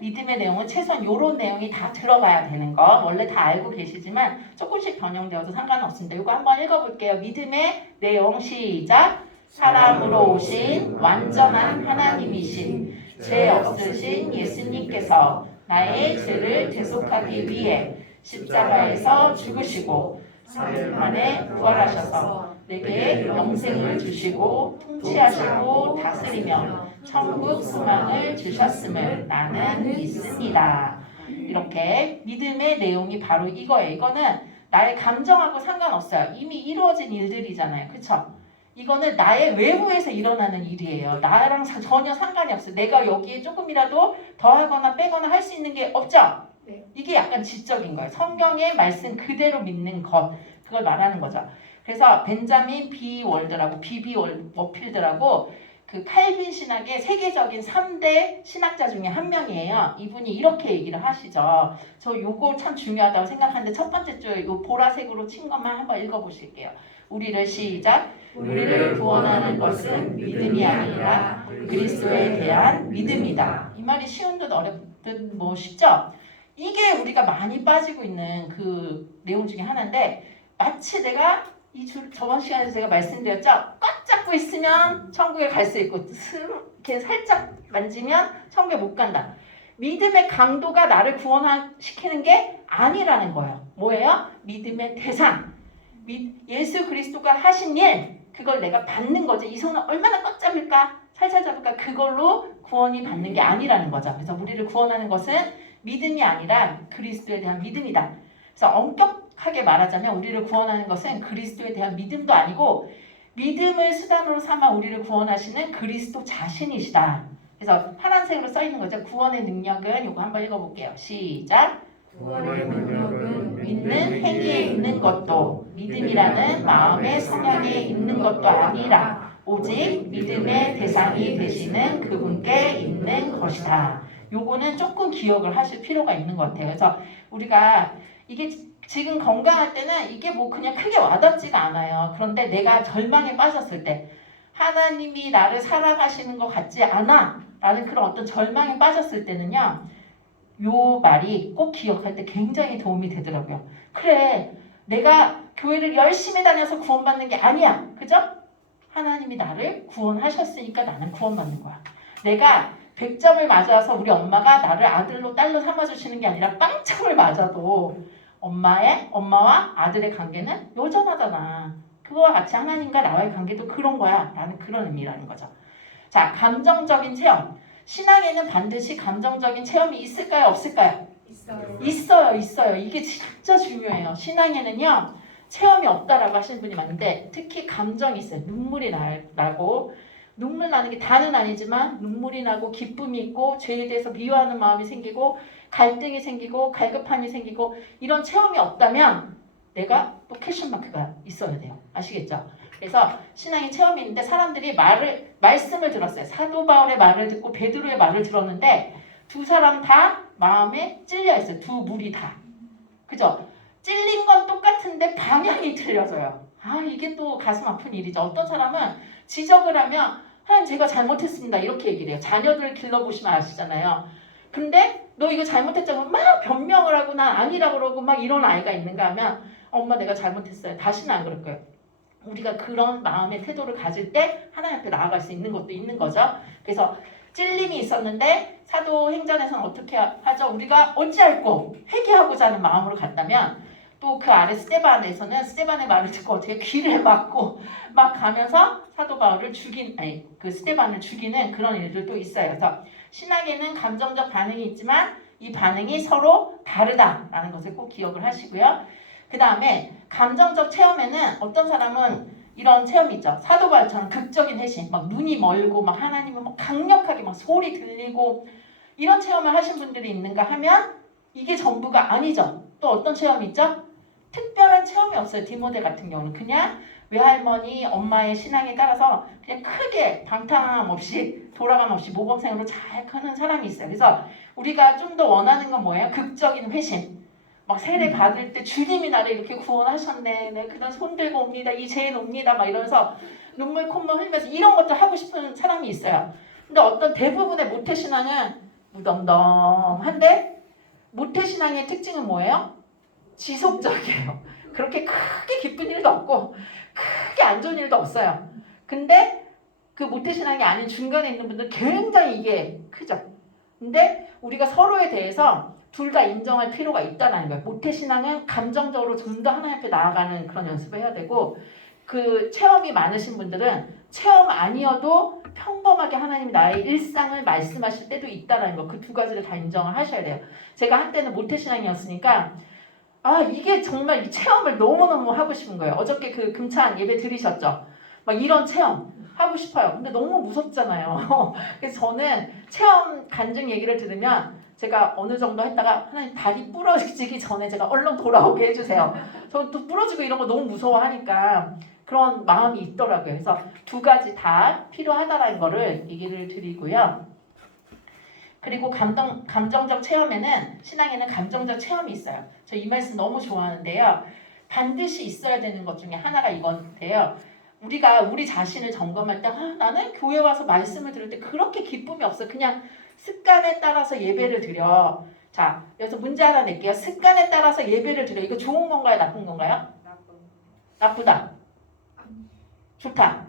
믿음의 내용은 최소한 이런 내용이 다 들어가야 되는 거 원래 다 알고 계시지만 조금씩 변형되어도 상관없습니다. 이거 한번 읽어볼게요. 믿음의 내용 시작. 사람으로 오신 완전한 하나님이신 죄 없으신 예수님께서 나의 죄를 대속하기 위해 십자가에서 죽으시고 3일 만에 부활하셔서 내게 영생을 주시고 통치하시고 다스리며 천국 소망을 주셨음을 나는 믿습니다. 이렇게 믿음의 내용이 바로 이거예요. 이거는 나의 감정하고 상관없어요. 이미 이루어진 일들이잖아요. 그쵸? 이거는 나의 외부에서 일어나는 일이에요. 나랑 전혀 상관이 없어요. 내가 여기에 조금이라도 더하거나 빼거나 할 수 있는 게 없죠? 네. 이게 약간 지적인 거예요. 성경의 말씀 그대로 믿는 것. 그걸 말하는 거죠. 그래서 벤자민 B 월드라고 B.B. 워필드라고 그 칼빈 신학의 세계적인 3대 신학자 중에 한 명이에요. 이분이 이렇게 얘기를 하시죠. 저 요거 참 중요하다고 생각하는데 첫 번째 줄 요 보라색으로 친 것만 한번 읽어보실게요. 우리를 시작. 우리를 구원하는 것은 믿음이 아니라 그리스도에 대한 믿음이다. 이 말이 쉬운 듯 어렵 듯 뭐 쉽죠? 이게 우리가 많이 빠지고 있는 그 내용 중에 하나인데 마치 내가 저번 시간에 제가 말씀드렸죠? 꽉 잡고 있으면 천국에 갈 수 있고 이렇게 살짝 만지면 천국에 못 간다. 믿음의 강도가 나를 구원시키는 게 아니라는 거예요. 뭐예요? 믿음의 대상. 예수 그리스도가 하신 일, 그걸 내가 받는 거지. 이 손을 얼마나 꽉 잡을까? 살살 잡을까? 그걸로 구원이 받는 게 아니라는 거죠. 그래서 우리를 구원하는 것은 믿음이 아니라 그리스도에 대한 믿음이다. 그래서 엄격하게 말하자면 우리를 구원하는 것은 그리스도에 대한 믿음도 아니고 믿음을 수단으로 삼아 우리를 구원하시는 그리스도 자신이시다. 그래서 파란색으로 써 있는 거죠. 구원의 능력은 이거 한번 읽어볼게요. 시작. 구원의 능력은 믿는 행위에 있는 것도 믿음이라는 마음의 성향에 있는 것도 아니라 오직 믿음의 대상이 되시는 그분께 있는 것이다. 요거는 조금 기억을 하실 필요가 있는 것 같아요. 그래서 우리가 이게 지금 건강할 때는 이게 뭐 그냥 크게 와닿지가 않아요. 그런데 내가 절망에 빠졌을 때 하나님이 나를 사랑하시는 것 같지 않아 라는 그런 어떤 절망에 빠졌을 때는요, 요 말이 꼭 기억할 때 굉장히 도움이 되더라고요. 그래, 내가 교회를 열심히 다녀서 구원받는 게 아니야. 그죠? 하나님이 나를 구원하셨으니까 나는 구원받는 거야. 내가 100점을 맞아서 우리 엄마가 나를 아들로 딸로 삼아주시는 게 아니라 빵점을 맞아도 엄마와 아들의 관계는 여전하잖아. 그거와 같이 하나님과 나와의 관계도 그런 거야. 라는 그런 의미라는 거죠. 자, 감정적인 체험. 신앙에는 반드시 감정적인 체험이 있을까요? 없을까요? 있어요. 이게 진짜 중요해요. 신앙에는요, 체험이 없다라고 하시는 분이 많은데 특히 감정이 있어요. 눈물이 나고, 눈물 나는 게 다는 아니지만 눈물이 나고 기쁨이 있고 죄에 대해서 미워하는 마음이 생기고 갈등이 생기고 갈급함이 생기고 이런 체험이 없다면 내가 또 퀘션마크가 있어야 돼요. 아시겠죠? 그래서 신앙의 체험이 있는데 사람들이 말씀을 들었어요. 사도 바울의 말을 듣고 베드로의 말을 들었는데 두 사람 다 마음에 찔려 있어요. 두 무리 다. 그죠? 찔린 건 똑같은데 방향이 틀려져요. 아, 이게 또 가슴 아픈 일이죠. 어떤 사람은 지적을 하면 하나님 제가 잘못했습니다. 이렇게 얘기를 해요. 자녀들 길러보시면 아시잖아요. 근데 너 이거 잘못했잖아. 막 변명을 하고 난 아니라고 그러고 막 이런 아이가 있는가 하면 엄마 내가 잘못했어요. 다시는 안 그럴 거예요. 우리가 그런 마음의 태도를 가질 때 하나님 앞에 나아갈 수 있는 것도 있는 거죠. 그래서 찔림이 있었는데 사도행전에서는 어떻게 하죠? 우리가 어찌할꼬 회개하고자 하는 마음으로 갔다면 또 그 아래 스데반에서는 스데반의 말을 듣고 어떻게 귀를 막고 막 가면서 사도 바울을 그 스데반을 죽이는 그런 일들도 있어요. 그래서 신학에는 감정적 반응이 있지만 이 반응이 서로 다르다라는 것을 꼭 기억을 하시고요. 그 다음에 감정적 체험에는 어떤 사람은 이런 체험이 있죠. 사도 바울처럼 극적인 회심, 막 눈이 멀고 막 하나님을 막 강력하게 막 소리 들리고 이런 체험을 하신 분들이 있는가 하면 이게 전부가 아니죠. 또 어떤 체험이 있죠? 특별한 체험이 없어요. 디모데 같은 경우는 그냥 외할머니, 엄마의 신앙에 따라서 그냥 크게 방탕함 없이 돌아감 없이 모범생으로 잘 크는 사람이 있어요. 그래서 우리가 좀 더 원하는 건 뭐예요? 극적인 회심. 막 세례 받을 때 주님이 나를 이렇게 구원하셨네. 네, 그런 손 들고 옵니다. 이 죄인 옵니다. 막 이러면서 눈물 콧물 흘리면서 이런 것들 하고 싶은 사람이 있어요. 근데 어떤 대부분의 모태신앙은 무덤덤한데 모태신앙의 특징은 뭐예요? 지속적이에요. 그렇게 크게 기쁜 일도 없고 크게 안 좋은 일도 없어요. 근데 그 모태신앙이 아닌 중간에 있는 분들은 굉장히 이게 크죠. 근데 우리가 서로에 대해서 둘 다 인정할 필요가 있다는 거예요. 모태신앙은 감정적으로 좀 더 하나님 앞에 나아가는 그런 연습을 해야 되고 그 체험이 많으신 분들은 체험 아니어도 평범하게 하나님이 나의 일상을 말씀하실 때도 있다는 거. 그 두 가지를 다 인정을 하셔야 돼요. 제가 한때는 모태신앙이었으니까 이게 정말 이 체험을 너무너무 하고 싶은 거예요. 어저께 그 금찬 예배 들으셨죠? 막 이런 체험 하고 싶어요. 근데 너무 무섭잖아요. 그래서 저는 체험 간증 얘기를 들으면 제가 어느 정도 했다가 하나님 다리 부러지기 전에 제가 얼른 돌아오게 해주세요. 저 또 부러지고 이런 거 너무 무서워하니까 그런 마음이 있더라고요. 그래서 두 가지 다 필요하다라는 거를 얘기를 드리고요. 그리고 감정적 체험에는 신앙에는 감정적 체험이 있어요. 저 이 말씀 너무 좋아하는데요. 반드시 있어야 되는 것 중에 하나가 이건데요. 우리가 우리 자신을 점검할 때 나는 교회 와서 말씀을 들을 때 그렇게 기쁨이 없어. 그냥 습관에 따라서 예배를 드려. 자, 여기서 문제 하나 낼게요. 습관에 따라서 예배를 드려. 이거 좋은 건가요? 나쁜 건가요? 나쁘다. 좋다.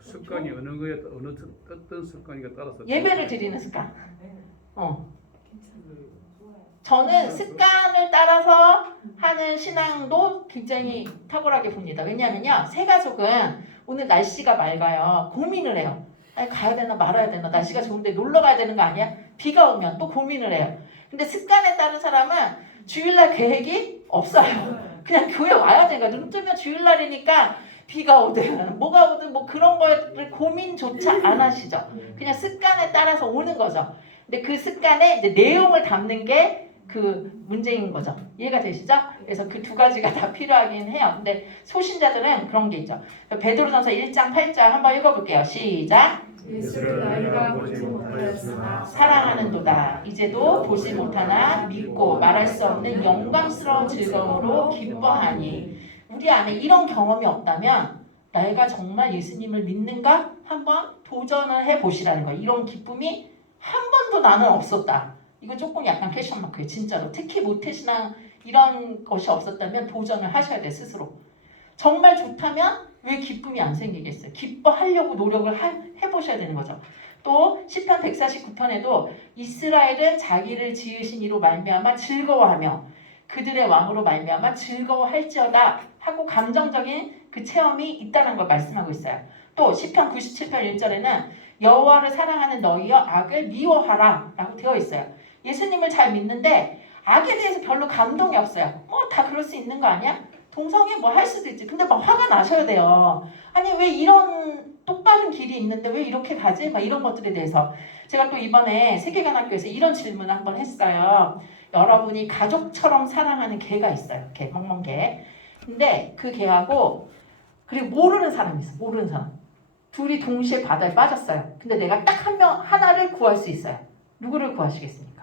습관이 어느 거에 어떤 습관이가 따라서 예배를 드리는 습관. 저는 습관을 따라서 하는 신앙도 굉장히 탁월하게 봅니다. 왜냐하면요, 새 가족은 오늘 날씨가 맑아요. 고민을 해요. 아니, 가야 되나 말아야 되나. 날씨가 좋은데 놀러 가야 되는 거 아니야? 비가 오면 또 고민을 해요. 근데 습관에 따른 사람은 주일날 계획이 없어요. 그냥 교회 와야 되니까 눈 뜨면 주일날이니까 비가 오든 뭐가 오든 뭐 그런 거를 고민조차 안 하시죠. 그냥 습관에 따라서 오는 거죠. 근데 그 습관에 이제 내용을 담는 게 그 문제인 거죠. 이해가 되시죠? 그래서 그 두 가지가 다 필요하긴 해요. 근데 소신자들은 그런 게 있죠. 베드로전서 1장 8절 한번 읽어볼게요. 시작. 예수를 너희가 보지 못하였으나 사랑하는도다. 이제도 보지 못하나 믿고 말할 수 없는 영광스러운 즐거움으로 기뻐하니. 우리 안에 이런 경험이 없다면 내가 정말 예수님을 믿는가? 한번 도전을 해보시라는 거예요. 이런 기쁨이 한 번도 나는 없었다. 이거 조금 약간 퀘션 마크예요. 진짜로. 특히 모태신앙 이런 것이 없었다면 도전을 하셔야 돼 스스로. 정말 좋다면 왜 기쁨이 안 생기겠어요? 기뻐하려고 노력을 해보셔야 되는 거죠. 또 시편 149편에도 이스라엘은 자기를 지으신 이로 말미암아 즐거워하며 그들의 왕으로 말미암아 즐거워할지어다 하고 감정적인 그 체험이 있다는 걸 말씀하고 있어요. 또 시편 97편 1절에는 여호와를 사랑하는 너희여 악을 미워하라 라고 되어 있어요. 예수님을 잘 믿는데 악에 대해서 별로 감동이 없어요. 다 그럴 수 있는 거 아니야? 동성애 뭐 할 수도 있지. 근데 막 화가 나셔야 돼요. 아니 왜 이런 똑바른 길이 있는데 왜 이렇게 가지? 막 이런 것들에 대해서 제가 또 이번에 세계관학교에서 이런 질문을 한번 했어요. 여러분이 가족처럼 사랑하는 개가 있어요. 개, 멍멍개. 근데 그 개하고 그리고 모르는 사람이 있어. 모르는 사람. 둘이 동시에 바다에 빠졌어요. 근데 내가 딱 하나를 구할 수 있어요. 누구를 구하시겠습니까?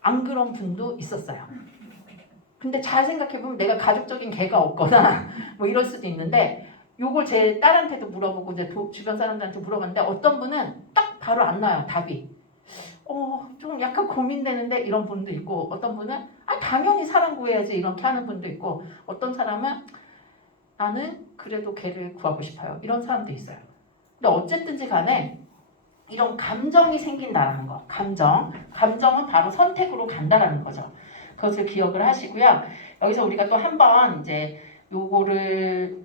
안 그런 분도 있었어요. 근데 잘 생각해보면 내가 가족적인 개가 없거나 뭐 이럴 수도 있는데 요걸 제 딸한테도 물어보고 이제 주변 사람들한테 물어봤는데 어떤 분은 딱 바로 안 나와요. 답이. 좀 약간 고민되는데 이런 분도 있고 어떤 분은 당연히 사람 구해야지 이렇게 하는 분도 있고 어떤 사람은 나는 그래도 개를 구하고 싶어요. 이런 사람도 있어요. 근데 어쨌든지 간에 이런 감정이 생긴다는 거. 감정은 바로 선택으로 간다라는 거죠. 그것을 기억을 하시고요. 여기서 우리가 또 한번 이제 요거를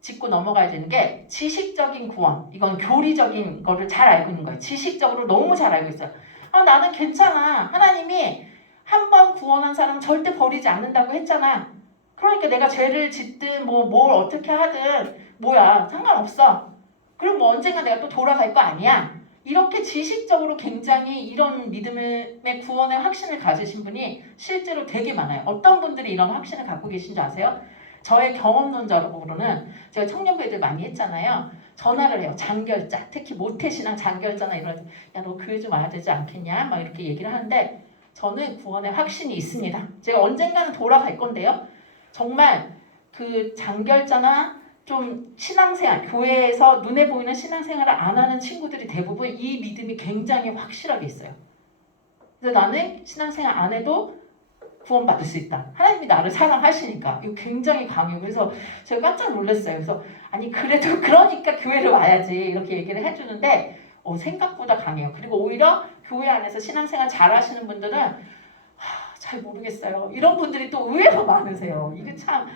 짚고 넘어가야 되는 게 지식적인 구원. 이건 교리적인 거를 잘 알고 있는 거예요. 지식적으로 너무 잘 알고 있어요. 나는 괜찮아. 하나님이 한 번 구원한 사람 절대 버리지 않는다고 했잖아. 그러니까 내가 죄를 짓든 뭘 어떻게 하든 뭐야 상관없어. 그럼 뭐 언젠가 내가 또 돌아갈 거 아니야. 이렇게 지식적으로 굉장히 이런 믿음의 구원의 확신을 가지신 분이 실제로 되게 많아요. 어떤 분들이 이런 확신을 갖고 계신 줄 아세요? 저의 경험론적으로는 제가 청년부 애들 많이 했잖아요. 전화를 해요. 장결자, 특히 모태신앙 장결자나 이런 야 너 교회 좀 와야 되지 않겠냐? 막 이렇게 얘기를 하는데 저는 구원의 확신이 있습니다. 제가 언젠가는 돌아갈 건데요. 정말 그 장결자나 좀 신앙생활, 교회에서 눈에 보이는 신앙생활을 안 하는 친구들이 대부분 이 믿음이 굉장히 확실하게 있어요. 그래서 나는 신앙생활 안 해도 구원받을 수 있다. 하나님이 나를 사랑하시니까. 이거 굉장히 강해요. 그래서 제가 깜짝 놀랐어요. 그래서 아니 그래도 그러니까 교회를 와야지 이렇게 얘기를 해주는데 생각보다 강해요. 그리고 오히려 교회 안에서 신앙생활 잘 하시는 분들은 잘 모르겠어요. 이런 분들이 또 의외로 많으세요. 이게 참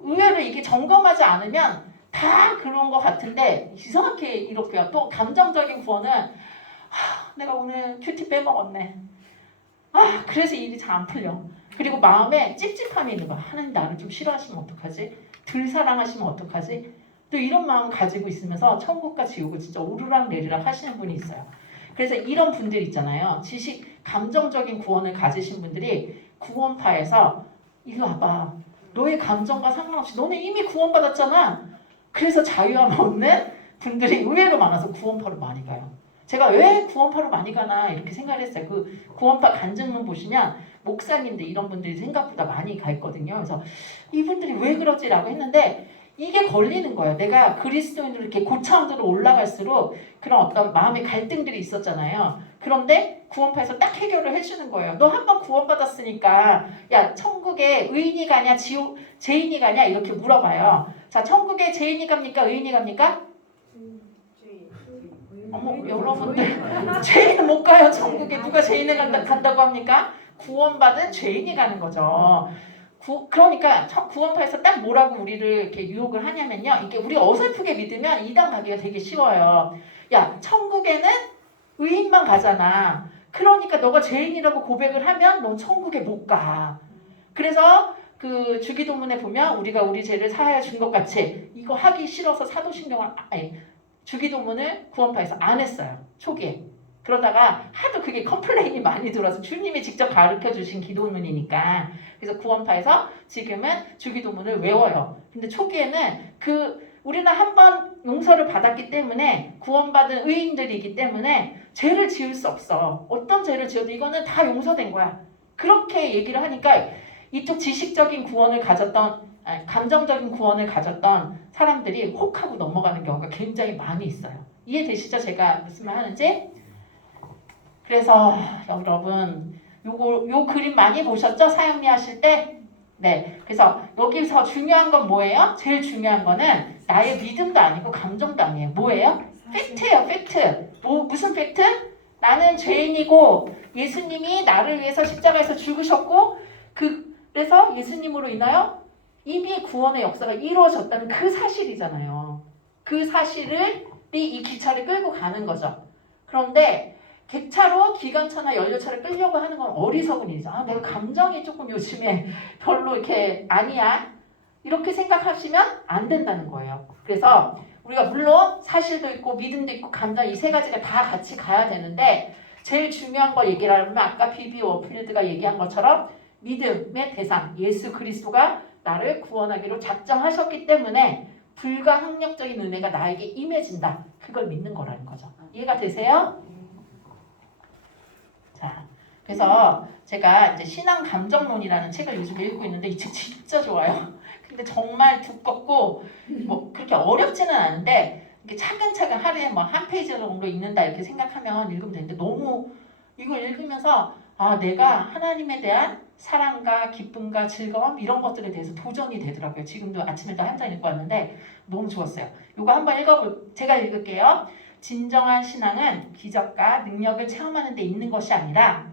의외로 이게 점검하지 않으면 다 그런 것 같은데 이상하게 이렇게요. 또 감정적인 구원은 내가 오늘 큐티 빼먹었네. 그래서 일이 잘 안 풀려. 그리고 마음에 찝찝함이 있는 거야. 하나님 나를 좀 싫어하시면 어떡하지? 덜 사랑하시면 어떡하지? 또 이런 마음 가지고 있으면서 천국과 지옥을 진짜 오르락 내리락 하시는 분이 있어요. 그래서 이런 분들 있잖아요. 감정적인 구원을 가지신 분들이 구원파에서 이리 와봐. 너의 감정과 상관없이 너는 이미 구원받았잖아. 그래서 자유함 얻는 분들이 의외로 많아서 구원파로 많이 가요. 제가 왜 구원파로 많이 가나 이렇게 생각을 했어요. 그 구원파 간증문 보시면 목사님들 이런 분들이 생각보다 많이 가 있거든요. 그래서 이분들이 왜 그러지라고 했는데 이게 걸리는 거예요. 내가 그리스도인으로 이렇게 고차원으로 올라갈수록 그런 어떤 마음의 갈등들이 있었잖아요. 그런데 구원파에서 딱 해결을 해주는 거예요. 너 한 번 구원받았으니까 야 천국에 의인이 가냐 지옥 죄인이 가냐 이렇게 물어봐요. 자 천국에 죄인이 갑니까 의인이 갑니까? 어머 여러분들 죄인은 못 가요. 천국에 누가 죄인을 간다고 합니까? 구원받은 죄인이 가는 거죠. 그러니까 구원파에서 딱 뭐라고 우리를 이렇게 유혹을 하냐면요. 이게 우리 어설프게 믿으면 이단 가기가 되게 쉬워요. 야 천국에는 의인만 가잖아. 그러니까 너가 죄인이라고 고백을 하면 넌 천국에 못 가. 그래서 그 주기도문에 보면 우리가 우리 죄를 사하여 준 것 같이 이거 하기 싫어서 사도신경을 주기도문을 구원파에서 안 했어요. 초기에. 그러다가 하도 그게 컴플레인이 많이 들어서 주님이 직접 가르쳐 주신 기도문이니까 그래서 구원파에서 지금은 주기도문을 외워요. 근데 초기에는 우리는 한 번 용서를 받았기 때문에 구원받은 의인들이기 때문에 죄를 지을 수 없어. 어떤 죄를 지어도 이거는 다 용서된 거야. 그렇게 얘기를 하니까 이쪽 지식적인 구원을 가졌던 감정적인 구원을 가졌던 사람들이 혹하고 넘어가는 경우가 굉장히 많이 있어요. 이해되시죠? 제가 무슨 말 하는지? 그래서 여러분 요 그림 많이 보셨죠? 사형리 하실 때? 네. 그래서 여기서 중요한 건 뭐예요? 제일 중요한 거는 나의 믿음도 아니고 감정도 아니에요. 뭐예요? 팩트예요. 팩트. 무슨 팩트? 나는 죄인이고 예수님이 나를 위해서 십자가에서 죽으셨고 그래서 예수님으로 인하여 이미 구원의 역사가 이루어졌다는 그 사실이잖아요. 그 사실을 이 기차를 끌고 가는 거죠. 그런데 객차로 기관차나 연료차를 끌려고 하는 건 어리석은 일이죠. 내가 감정이 조금 요즘에 별로 이렇게 아니야. 이렇게 생각하시면 안 된다는 거예요. 그래서 우리가 물론 사실도 있고 믿음도 있고 감정 이 세 가지가 다 같이 가야 되는데 제일 중요한 거 얘기를 하면 아까 비비 워필드가 얘기한 것처럼 믿음의 대상 예수 그리스도가 나를 구원하기로 작정하셨기 때문에 불가항력적인 은혜가 나에게 임해진다. 그걸 믿는 거라는 거죠. 이해가 되세요? 자, 그래서 제가 이제 신앙 감정론이라는 책을 요즘 읽고 있는데 이 책 진짜 좋아요. 근데 정말 두껍고 뭐 그렇게 어렵지는 않은데 이게 차근차근 하루에 뭐 한 페이지 정도 읽는다 이렇게 생각하면 읽으면 되는데 너무 이걸 읽으면서 내가 하나님에 대한 사랑과 기쁨과 즐거움 이런 것들에 대해서 도전이 되더라고요. 지금도 아침에도 한 장 읽고 왔는데 너무 좋았어요. 이거 한번 제가 읽을게요. 진정한 신앙은 기적과 능력을 체험하는 데 있는 것이 아니라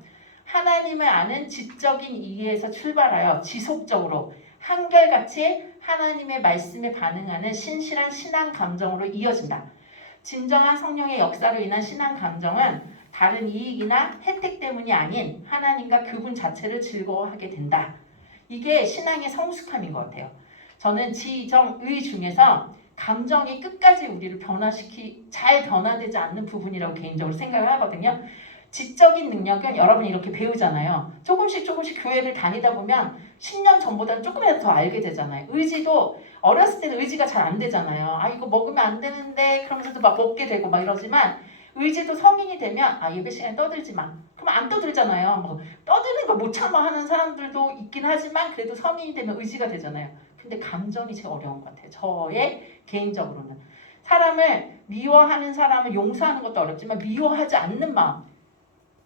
하나님을 아는 지적인 이해에서 출발하여 지속적으로 한결같이 하나님의 말씀에 반응하는 신실한 신앙 감정으로 이어진다. 진정한 성령의 역사로 인한 신앙 감정은 다른 이익이나 혜택 때문이 아닌 하나님과 그분 자체를 즐거워하게 된다. 이게 신앙의 성숙함인 것 같아요. 저는 지정의 중에서 감정이 끝까지 우리를 잘 변화되지 않는 부분이라고 개인적으로 생각을 하거든요. 지적인 능력은 여러분이 이렇게 배우잖아요. 조금씩 교회를 다니다 보면 10년 전보다는 조금이라도 더 알게 되잖아요. 의지도 어렸을 때는 의지가 잘 안 되잖아요. 이거 먹으면 안 되는데 그러면서도 막 먹게 되고 막 이러지만 의지도 성인이 되면 예배 시간에 떠들지 마. 그럼 안 떠들잖아요. 뭐 떠드는 거 못 참아 하는 사람들도 있긴 하지만 그래도 성인이 되면 의지가 되잖아요. 근데 감정이 제일 어려운 것 같아요. 저의 개인적으로는. 사람을 미워하는 사람을 용서하는 것도 어렵지만 미워하지 않는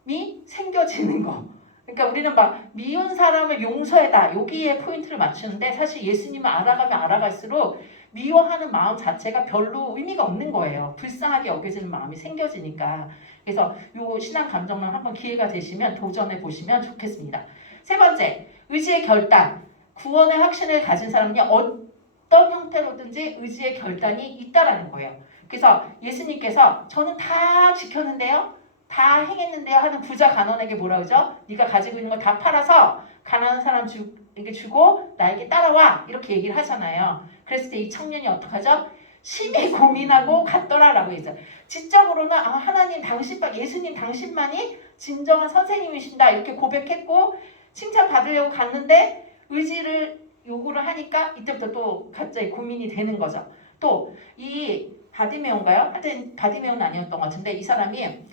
마음이 생겨지는 거. 그러니까 우리는 막 미운 사람을 용서해다 여기에 포인트를 맞추는데 사실 예수님을 알아가면 알아갈수록 미워하는 마음 자체가 별로 의미가 없는 거예요. 불쌍하게 여겨지는 마음이 생겨지니까. 그래서 요 신앙 감정론 한번 기회가 되시면 도전해 보시면 좋겠습니다. 세 번째, 의지의 결단. 구원의 확신을 가진 사람은요, 어떤 형태로든지 의지의 결단이 있다라는 거예요. 그래서 예수님께서 저는 다 지켰는데요, 다 행했는데요 하는 부자 간원에게 뭐라 그러죠? 네가 가지고 있는 거 다 팔아서 가난한 사람에게 주고 나에게 따라와, 이렇게 얘기를 하잖아요. 그랬을 때 이 청년이 어떡하죠? 심히 고민하고 갔더라라고 했죠. 지적으로는 하나님 당신만, 예수님 당신만이 진정한 선생님이신다 이렇게 고백했고 칭찬받으려고 갔는데 의지를 요구를 하니까 이때부터 또 갑자기 고민이 되는 거죠. 또 이 바디메온가요? 하여튼 바디메온은 아니었던 것 같은데 이 사람이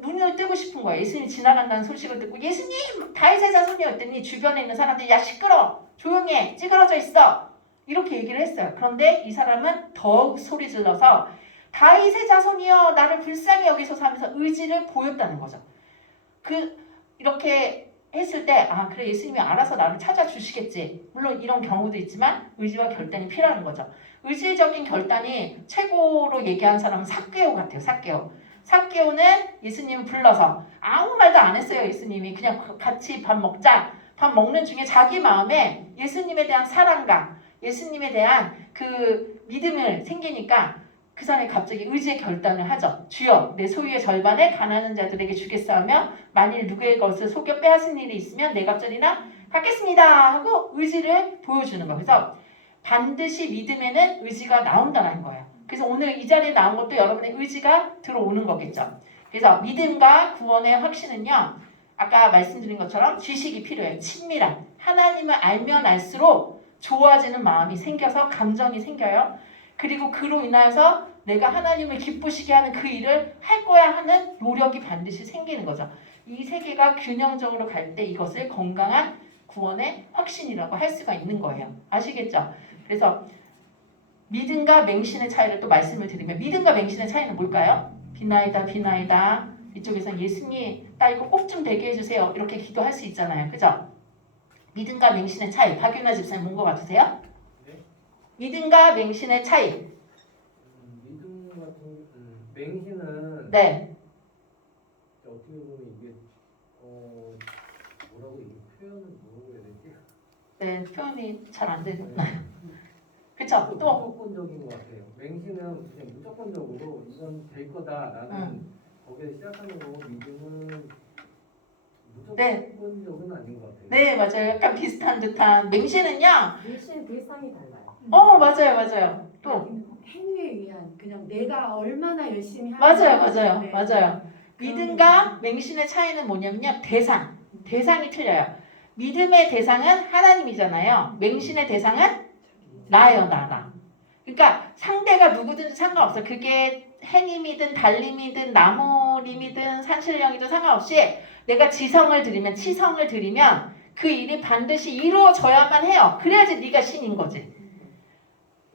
눈을 뜨고 싶은 거예요. 예수님이 지나간다는 소식을 듣고 예수님 다윗의 자손이었더니 주변에 있는 사람들이 야 시끄러 조용히 해 찌그러져 있어 이렇게 얘기를 했어요. 그런데 이 사람은 더욱 소리 질러서 다윗의 자손이여 나를 불쌍히 여기소서 하면서 의지를 보였다는 거죠. 이렇게 했을 때 그래 예수님이 알아서 나를 찾아주시겠지. 물론 이런 경우도 있지만 의지와 결단이 필요한 거죠. 의지적인 결단이 최고로 얘기한 사람은 삭개오 같아요. 삭개오는 예수님을 불러서 아무 말도 안 했어요. 예수님이 그냥 같이 밥 먹자. 밥 먹는 중에 자기 마음에 예수님에 대한 사랑과 예수님에 대한 그 믿음을 생기니까 그 사람이 갑자기 의지의 결단을 하죠. 주여 내 소유의 절반을 가난한 자들에게 주겠사오며 만일 누구의 것을 속여 빼앗은 일이 있으면 내 갑절이나 갚겠습니다 하고 의지를 보여주는 거예요. 그래서 반드시 믿음에는 의지가 나온다는 거예요. 그래서 오늘 이 자리에 나온 것도 여러분의 의지가 들어오는 거겠죠. 그래서 믿음과 구원의 확신은요, 아까 말씀드린 것처럼 지식이 필요해요. 친밀한 하나님을 알면 알수록 좋아지는 마음이 생겨서 감정이 생겨요. 그리고 그로 인하여서 내가 하나님을 기쁘시게 하는 그 일을 할 거야 하는 노력이 반드시 생기는 거죠. 이 세 개가 균형적으로 갈 때 이것을 건강한 구원의 확신이라고 할 수가 있는 거예요. 아시겠죠? 그래서 믿음과 맹신의 차이를 또 말씀을 드리면 믿음과 맹신의 차이는 뭘까요? 비나이다 이쪽에서는 예수님 나 이거 꼭 좀 되게 해주세요 이렇게 기도할 수 있잖아요. 그죠? 믿음과 맹신의 차이 박윤아 집사님 본 거 같으세요? 네? 믿음과 맹신의 차이. 믿음 같은 맹신은 네. 어떻게 보면 이게 뭐라고 이 표현을 뭐라고 해야 되지? 네, 표현이 잘 안 되나요? 그쵸? 또 무조건적인 것 같아요. 맹신은 그냥 무조건적으로 이건 될 거다. 나는 거기에 시작하는 거고 믿음은 무조건적은 아닌 것 같아요. 네, 맞아요. 약간 비슷한 듯한 맹신은요. 일신 대상이 달라요. 맞아요. 또 행위에 의한 그냥 내가 얼마나 열심히 맞아요. 믿음과 맹신의 차이는 뭐냐면요. 대상이 틀려요. 믿음의 대상은 하나님이잖아요. 맹신의 대상은 나예요, 나. 그러니까 상대가 누구든지 상관없어요. 그게 해님이든 달님이든 나무님이든 산신령이든 상관없이 내가 치성을 드리면 그 일이 반드시 이루어져야만 해요. 그래야지 네가 신인 거지.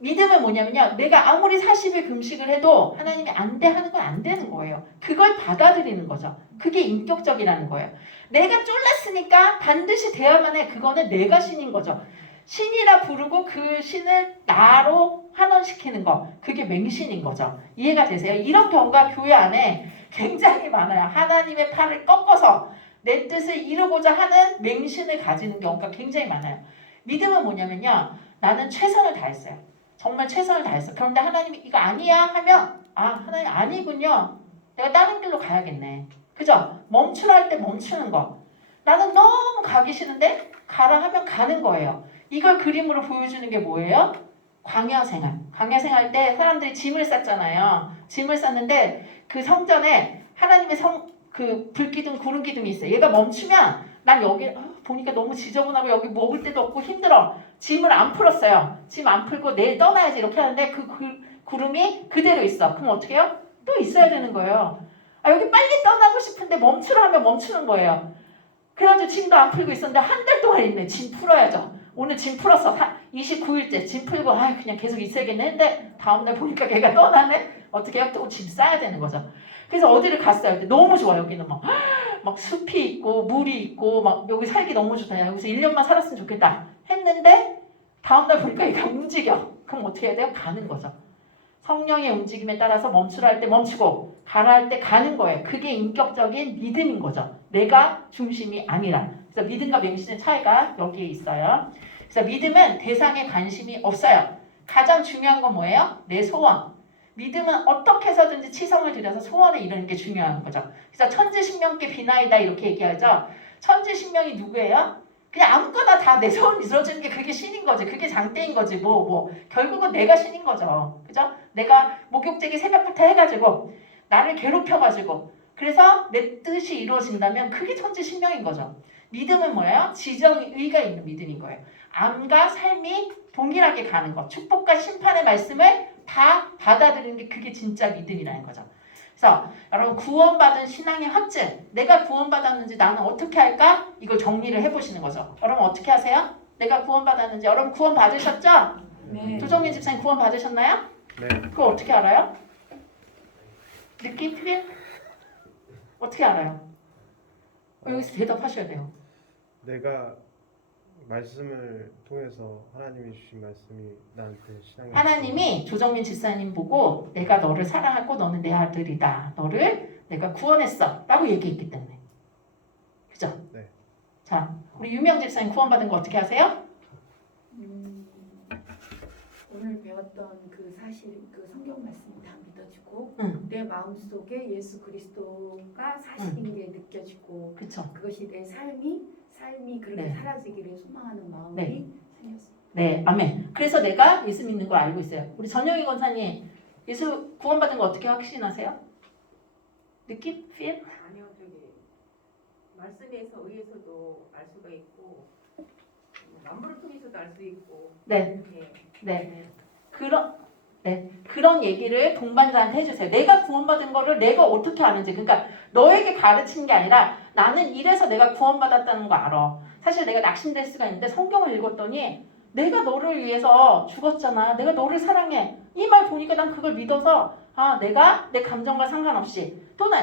믿음은 뭐냐면요. 내가 아무리 40일 금식을 해도 하나님이 안 돼 하는 건 안 되는 거예요. 그걸 받아들이는 거죠. 그게 인격적이라는 거예요. 내가 쫄랐으니까 반드시 돼야만 해. 그거는 내가 신인 거죠. 신이라 부르고 그 신을 나로 환원시키는 거. 그게 맹신인 거죠. 이해가 되세요? 이런 경우가 교회 안에 굉장히 많아요. 하나님의 팔을 꺾어서 내 뜻을 이루고자 하는 맹신을 가지는 경우가 굉장히 많아요. 믿음은 뭐냐면요. 나는 최선을 다했어요. 정말 최선을 다했어. 그런데 하나님이 이거 아니야 하면 하나님 아니군요. 내가 다른 길로 가야겠네. 그죠? 멈추라 할 때 멈추는 거. 나는 너무 가기 싫은데 가라 하면 가는 거예요. 이걸 그림으로 보여주는 게 뭐예요? 광야생활. 광야생활 때 사람들이 짐을 쌌잖아요. 짐을 쌌는데 그 성전에 하나님의 그 불기둥 구름 기둥이 있어요. 얘가 멈추면 난 여기 보니까 너무 지저분하고 여기 먹을 데도 없고 힘들어. 짐을 안 풀었어요. 짐 안 풀고 내일 떠나야지 이렇게 하는데 그 구름이 그대로 있어. 그럼 어떻게 해요? 또 있어야 되는 거예요. 여기 빨리 떠나고 싶은데 멈추라 하면 멈추는 거예요. 그래가지고 짐도 안 풀고 있었는데 한 달 동안 있네. 짐 풀어야죠. 오늘 짐 풀었어. 29일째 짐 풀고 그냥 계속 있어야겠네 했는데 다음날 보니까 걔가 떠나네. 어떻게 해요? 또 짐 싸야 되는 거죠. 그래서 어디를 갔어요. 근데 너무 좋아. 여기는 막 숲이 있고 물이 있고 막 여기 살기 너무 좋다. 여기서 1년만 살았으면 좋겠다 했는데 다음날 보니까 얘가 움직여. 그럼 어떻게 해야 돼요? 가는 거죠. 성령의 움직임에 따라서 멈추라 할 때 멈추고 가라 할 때 가는 거예요. 그게 인격적인 믿음인 거죠. 내가 중심이 아니라. 그래서 믿음과 맹신의 차이가 여기에 있어요. 그래서 믿음은 대상에 관심이 없어요. 가장 중요한 건 뭐예요? 내 소원. 믿음은 어떻게 해서든지 치성을 들여서 소원을 이루는 게 중요한 거죠. 그래서 천지신명께 비나이다 이렇게 얘기하죠. 천지신명이 누구예요? 그냥 아무거나 다 내 소원 이루어주는 게 그게 신인 거지. 그게 장대인 거지. 결국은 내가 신인 거죠. 그죠? 내가 목욕제기 새벽부터 해가지고 나를 괴롭혀가지고 그래서 내 뜻이 이루어진다면 그게 천지신명인 거죠. 믿음은 뭐예요? 지정의가 있는 믿음인 거예요. 암과 삶이 동일하게 가는 것. 축복과 심판의 말씀을 다 받아들이는 게 그게 진짜 믿음이라는 거죠. 그래서 여러분 구원받은 신앙의 확증. 내가 구원받았는지 나는 어떻게 할까? 이걸 정리를 해보시는 거죠. 여러분 어떻게 하세요? 내가 구원받았는지. 여러분 구원 받으셨죠? 네. 조정민 집사님 구원 받으셨나요? 네. 그거 어떻게 알아요? 느낌? 필? 어떻게 알아요? 여기서 대답하셔야 돼요. 내가 말씀을 통해서 하나님이 주신 말씀이 나한테 신앙이 하나님이 조정민 집사님 보고 내가 너를 사랑하고 너는 내 아들이다. 너를 내가 구원했어. 라고 얘기했기 때문에. 그죠? 네. 자, 우리 유명 집사님 구원받은 거 어떻게 하세요? 오늘 배웠던 그 사실 그 성경 말씀이 다 믿어지고 응. 내 마음속에 예수 그리스도가 사실인 게 느껴지고 그쵸? 그것이 내 삶이 그렇게 네. 사라지기를 소망하는 마음이 네. 생겼어요. 네, 아멘. 그래서 내가 예수 믿는 거 알고 있어요. 우리 전영희 권사님 예수 구원받은 거 어떻게 확신하세요? 느낌? feel? 아니요, 말씀에서 의해서도 알 수가 있고 만물을 통해서도 알 수 있고. 네. 이렇게. 네. 그런 얘기를 동반자한테 해주세요. 내가 구원받은 거를 내가 어떻게 아는지. 그러니까 너에게 가르친 게 아니라 나는 이래서 내가 구원받았다는 거 알아. 사실 내가 낙심될 수가 있는데 성경을 읽었더니 내가 너를 위해서 죽었잖아. 내가 너를 사랑해. 이 말 보니까 난 그걸 믿어서 내가 내 감정과 상관없이 또는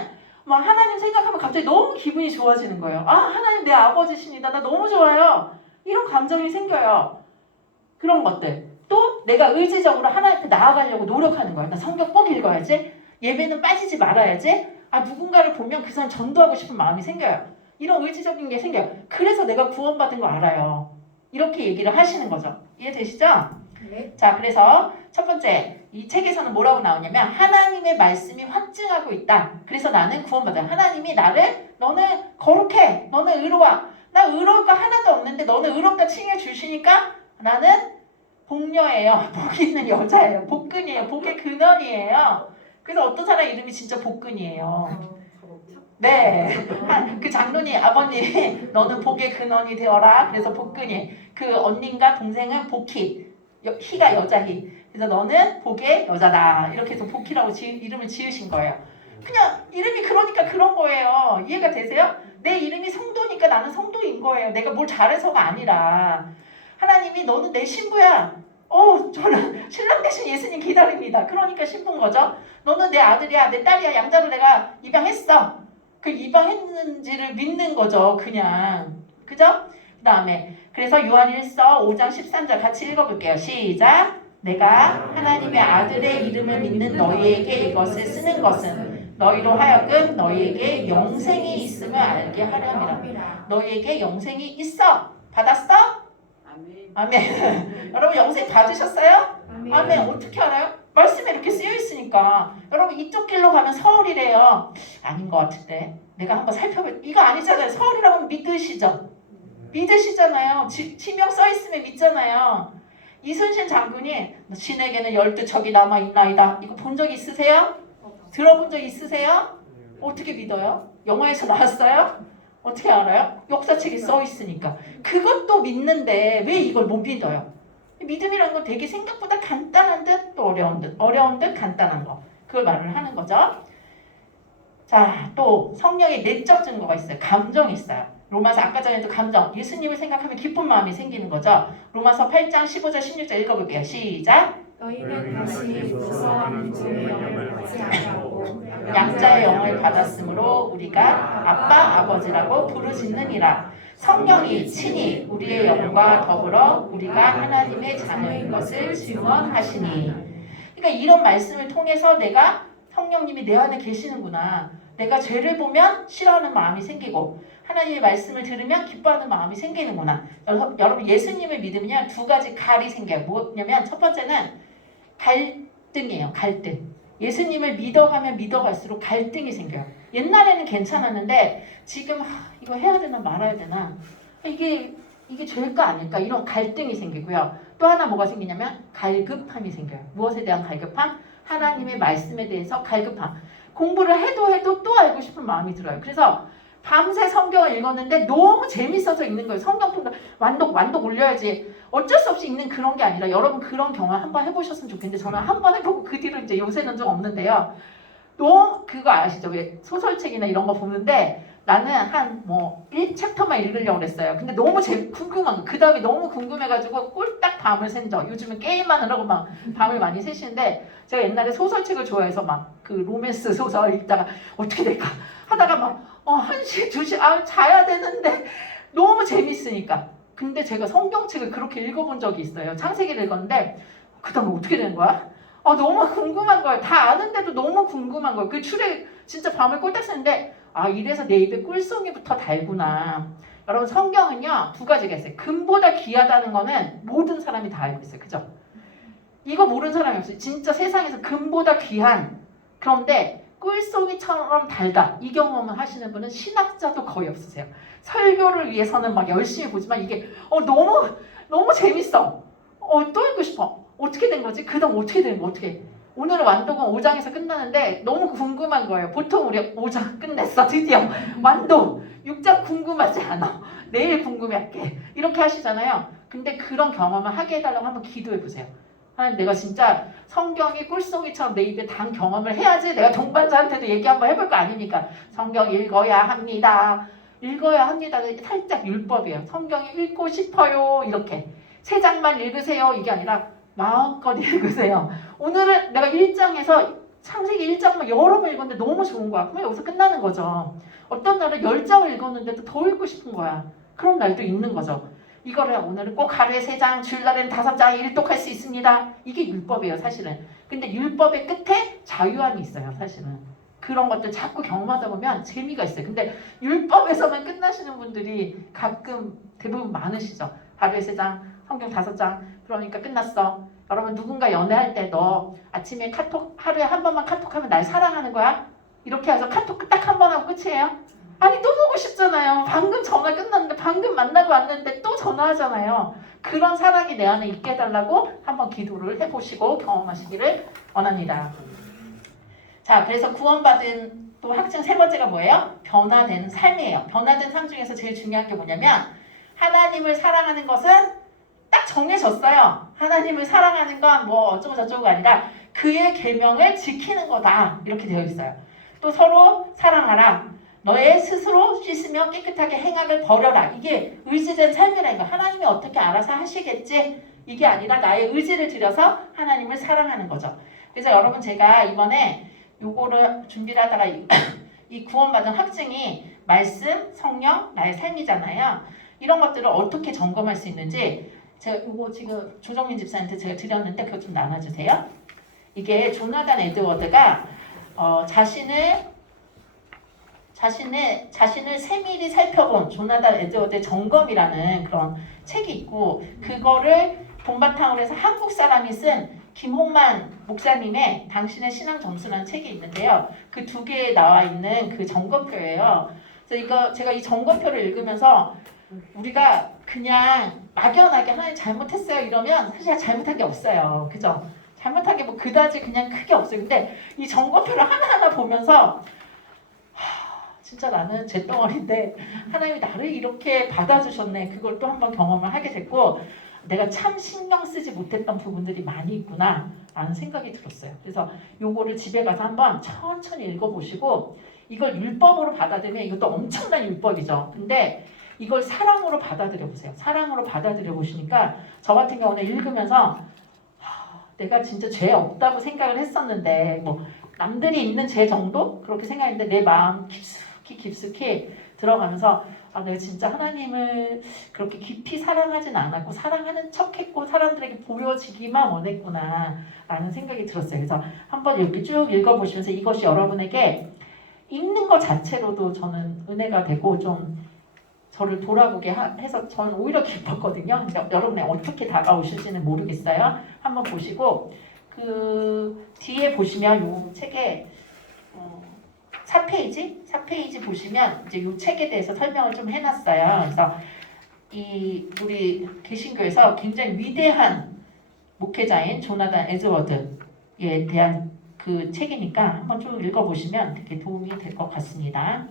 막 하나님 생각하면 갑자기 너무 기분이 좋아지는 거예요. 하나님 내 아버지십니다. 나 너무 좋아요. 이런 감정이 생겨요. 그런 것들. 또 내가 의지적으로 하나님 앞에 나아가려고 노력하는 거야. 나 성경 꼭 읽어야지. 예배는 빠지지 말아야지. 누군가를 보면 그 사람 전도하고 싶은 마음이 생겨요. 이런 의지적인 게 생겨요. 그래서 내가 구원받은 거 알아요. 이렇게 얘기를 하시는 거죠. 이해되시죠? 네. 자, 그래서 첫 번째 이 책에서는 뭐라고 나오냐면 하나님의 말씀이 확증하고 있다. 그래서 나는 구원받아. 하나님이 나를 너는 거룩해. 너는 의로워. 나 의로울 거 하나도 없는데 너는 의롭다 칭해 주시니까 나는 복녀예요. 복 있는 여자예요. 복근이에요. 복의 근원이에요. 그래서 어떤 사람 이름이 진짜 복근이에요. 네. 그 장로님 아버님이 너는 복의 근원이 되어라. 그래서 복근이. 그 언니인가 동생은 복희. 희가 여자희. 그래서 너는 복의 여자다. 이렇게 해서 복희라고 이름을 지으신 거예요. 그냥 이름이 그러니까 그런 거예요. 이해가 되세요? 내 이름이 성도니까 나는 성도인 거예요. 내가 뭘 잘해서가 아니라. 하나님이 너는 내 신부야. 저는 신랑 대신 예수님 기다립니다. 그러니까 신부인 거죠. 너는 내 아들이야, 내 딸이야. 양자로 내가 입양했어. 그 입양했는지를 믿는 거죠. 그냥. 그죠? 그 다음에 그래서 요한일서 5장 13절 같이 읽어볼게요. 시작. 내가 하나님의 아들의 이름을 믿는 너희에게 이것을 쓰는 것은 너희로 하여금 너희에게 영생이 있음을 알게 하려니라. 너희에게 영생이 있어. 받았어? 아멘. 여러분 영생 받으셨어요? 아멘. 어떻게 알아요? 말씀에 이렇게 쓰여 있으니까. 여러분 이쪽 길로 가면 서울이래요. 아닌 것 같은데. 내가 한번 이거 아니잖아요. 서울이라고 하면 믿으시죠? 믿으시잖아요. 지명 써 있으면 믿잖아요. 이순신 장군이 신에게는 12척이 남아있나이다. 이거 본 적 있으세요? 들어본 적 있으세요? 어떻게 믿어요? 영화에서 나왔어요? 어떻게 알아요? 역사책에 써 있으니까. 그것도 믿는데 왜 이걸 못 믿어요? 믿음이라는 건 되게 생각보다 간단한 듯 또 어려운 듯 간단한 거. 그걸 말을 하는 거죠. 자, 또 성령의 내적 증거가 있어요. 감정이 있어요. 로마서 아까 전에도 감정, 예수님을 생각하면 기쁜 마음이 생기는 거죠. 로마서 8장 15절 16절 읽어볼게요. 시작. 너희는 다시 무서워하는 종의 영을 받지 아니하고 양자의 영을 받았으므로 우리가 아빠 아버지라고 부르짖느니라. 성령이 친히 우리의 영과 더불어 우리가 하나님의 자녀인 것을 증언하시니. 그러니까 이런 말씀을 통해서 내가 성령님이 내 안에 계시는구나. 내가 죄를 보면 싫어하는 마음이 생기고 하나님의 말씀을 들으면 기뻐하는 마음이 생기는구나. 여러분 예수님을 믿으면 두 가지 갈이 생겨요. 뭐냐면 첫 번째는 갈등이에요. 갈등. 예수님을 믿어가면 믿어갈수록 갈등이 생겨요. 옛날에는 괜찮았는데 지금 이거 해야 되나 말아야 되나 이게 죄일까 아닐까 이런 갈등이 생기고요. 또 하나 뭐가 생기냐면 갈급함이 생겨요. 무엇에 대한 갈급함? 하나님의 말씀에 대해서 갈급함. 공부를 해도 또 알고 싶은 마음이 들어요. 그래서 밤새 성경을 읽었는데 너무 재밌어서 읽는 거예요. 성경 통독 완독 올려야지. 어쩔 수 없이 읽는 그런 게 아니라 여러분 그런 경험 한번 해보셨으면 좋겠는데 저는 한번 해보고 그 뒤로 이제 요새는 좀 없는데요. 너무 그거 아시죠? 왜 소설책이나 이런 거 보는데 나는 한 1챕터만 읽으려고 그랬어요. 근데 너무 궁금한 거. 그 다음에 너무 궁금해가지고 꿀딱 밤을 샌죠. 요즘은 게임만 하려고 막 밤을 많이 새시는데 제가 옛날에 소설책을 좋아해서 막 그 로맨스 소설 읽다가 어떻게 될까 하다가 막 1시, 2시 자야 되는데 너무 재밌으니까. 근데 제가 성경책을 그렇게 읽어본 적이 있어요. 창세기를 읽었는데 그 다음에 어떻게 되는 거야? 너무 궁금한 거예요. 다 아는데도 너무 궁금한 거예요. 그 출에 진짜 밤을 꼴딱 새는데 이래서 내 입에 꿀송이부터 달구나. 여러분 성경은요 두 가지가 있어요. 금보다 귀하다는 거는 모든 사람이 다 알고 있어요. 그죠? 이거 모르는 사람이 없어요. 진짜 세상에서 금보다 귀한 그런데 꿀송이처럼 달다. 이 경험을 하시는 분은 신학자도 거의 없으세요. 설교를 위해서는 막 열심히 보지만 이게 너무 재밌어. 또 읽고 싶어. 어떻게 된 거지? 그 다음 어떻게 되는 거 어떻게? 오늘은 완독은 5장에서 끝나는데 너무 궁금한 거예요. 보통 우리 5장 끝냈어 드디어. 완독 6장 궁금하지 않아. 내일 궁금해할게. 이렇게 하시잖아요. 근데 그런 경험을 하게 해달라고 한번 기도해 보세요. 하나님 내가 진짜 성경이 꿀송이처럼 내 입에 단 경험을 해야지 내가 동반자한테도 얘기 한번 해볼 거 아닙니까? 성경 읽어야 합니다. 읽어야 합니다. 살짝 율법이에요. 성경 읽고 싶어요. 이렇게 3장만 읽으세요. 이게 아니라 마음껏 읽으세요. 오늘은 내가 1장에서 창세기 1장만 여러 번 읽었는데 너무 좋은 거야. 그럼 여기서 끝나는 거죠. 어떤 날은 10장을 읽었는데도 더 읽고 싶은 거야. 그런 날도 있는 거죠. 이거를 오늘은 꼭 하루에 3장, 주일날에는 5장 일독할 수 있습니다. 이게 율법이에요, 사실은. 근데 율법의 끝에 자유함이 있어요, 사실은. 그런 것들 자꾸 경험하다 보면 재미가 있어요. 근데 율법에서만 끝나시는 분들이 가끔 대부분 많으시죠. 하루에 3장, 성경 5장, 그러니까 끝났어. 여러분 누군가 연애할 때 너 아침에 카톡 하루에 한 번만 카톡하면 날 사랑하는 거야? 이렇게 해서 카톡 딱 한 번 하고 끝이에요? 아니 또 보고 싶잖아요. 방금 전화 끝났는데 방금 만나고 왔는데 또 전화하잖아요. 그런 사랑이 내 안에 있게 해달라고 한번 기도를 해보시고 경험하시기를 원합니다. 자, 그래서 구원받은 또 확증 3번째가 뭐예요? 변화된 삶이에요. 변화된 삶 중에서 제일 중요한 게 뭐냐면 하나님을 사랑하는 것은 딱 정해졌어요. 하나님을 사랑하는 건 뭐 어쩌고 저쩌고가 아니라 그의 계명을 지키는 거다. 이렇게 되어 있어요. 또 서로 사랑하라. 너의 스스로 씻으며 깨끗하게 행악을 버려라. 이게 의지된 삶이라는 거. 하나님이 어떻게 알아서 하시겠지? 이게 아니라 나의 의지를 들여서 하나님을 사랑하는 거죠. 그래서 여러분 제가 이번에 요거를 준비를 하다가 이 구원받은 확증이 말씀, 성령, 나의 삶이잖아요. 이런 것들을 어떻게 점검할 수 있는지 제가 요거 지금 조정민 집사한테 제가 드렸는데 그거 좀 나눠주세요. 이게 조나단 에드워드가 자신을 세밀히 살펴본 조나단 에드워드의 점검이라는 그런 책이 있고 그거를 본바탕으로 해서 한국 사람이 쓴 김홍만 목사님의 당신의 신앙 점수라는 책이 있는데요. 그 2개에 나와 있는 그 점검표예요. 그래서 제가 이 점검표를 읽으면서 우리가 그냥 막연하게 하나님 잘못했어요 이러면 사실 잘못한 게 없어요. 그죠? 잘못한 게 뭐 그다지 그냥 크게 없어요. 근데 이 점검표를 하나하나 보면서 진짜 나는 잿덩어리인데 하나님이 나를 이렇게 받아주셨네. 그걸 또 한번 경험을 하게 됐고 내가 참 신경 쓰지 못했던 부분들이 많이 있구나 라는 생각이 들었어요. 그래서 요거를 집에 가서 한번 천천히 읽어보시고 이걸 율법으로 받아들이면 이것도 엄청난 율법이죠. 근데 이걸 사랑으로 받아들여 보세요. 사랑으로 받아들여 보시니까 저 같은 경우는 읽으면서 내가 진짜 죄 없다고 생각을 했었는데 뭐 남들이 있는 제 정도 그렇게 생각했는데 내 마음 깊숙이 들어가면서 아, 내가 진짜 하나님을 그렇게 깊이 사랑하진 않았고 사랑하는 척했고 사람들에게 보여지기만 원했구나 라는 생각이 들었어요. 그래서 한번 이렇게 쭉 읽어보시면서 이것이 여러분에게 읽는 것 자체로도 저는 은혜가 되고 좀 저를 돌아보게 해서 저는 오히려 기뻤거든요. 근데 여러분이 어떻게 다가오실지는 모르겠어요. 한번 보시고 그 뒤에 보시면 요 책에 4페이지 보시면 이제 이 책에 대해서 설명을 좀 해놨어요. 그래서 이 우리 개신교에서 굉장히 위대한 목회자인 조나단 에드워드에 대한 그 책이니까 한번 좀 읽어보시면 되게 도움이 될 것 같습니다.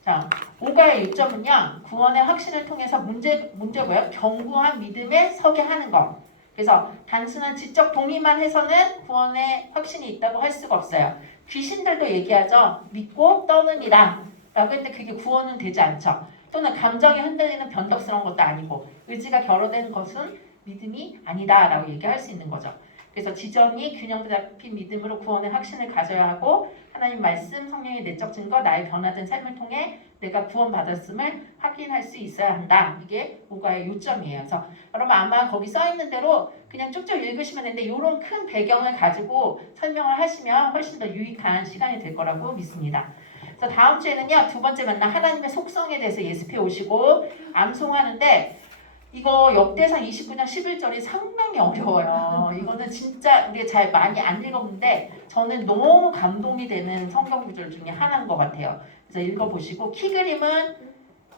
자, 5가의 요점은요. 구원의 확신을 통해서 문제고요. 견고한 믿음에 서게 하는 것. 그래서 단순한 지적 동의만 해서는 구원의 확신이 있다고 할 수가 없어요. 귀신들도 얘기하죠. 믿고 떠느니라 라고 했는데 그게 구원은 되지 않죠. 또는 감정이 흔들리는 변덕스러운 것도 아니고 의지가 결여된 것은 믿음이 아니다 라고 얘기할 수 있는 거죠. 그래서 지정이 균형 잡힌 믿음으로 구원의 확신을 가져야 하고 하나님 말씀, 성령의 내적 증거, 나의 변화된 삶을 통해 내가 구원받았음을 확인할 수 있어야 한다. 이게 5가의 요점이에요. 그래서 여러분 아마 거기 써있는 대로 그냥 쭉쭉 읽으시면 되는데 이런 큰 배경을 가지고 설명을 하시면 훨씬 더 유익한 시간이 될 거라고 믿습니다. 그래서 다음 주에는요. 두 번째 만나 하나님의 속성에 대해서 예습해 오시고 암송하는데 이거 역대상 29장 11절이 상당히 어려워요. 이거는 진짜 우리가 잘 많이 안 읽었는데 저는 너무 감동이 되는 성경 구절 중에 하나인 것 같아요. 그래서 읽어보시고 키 그림은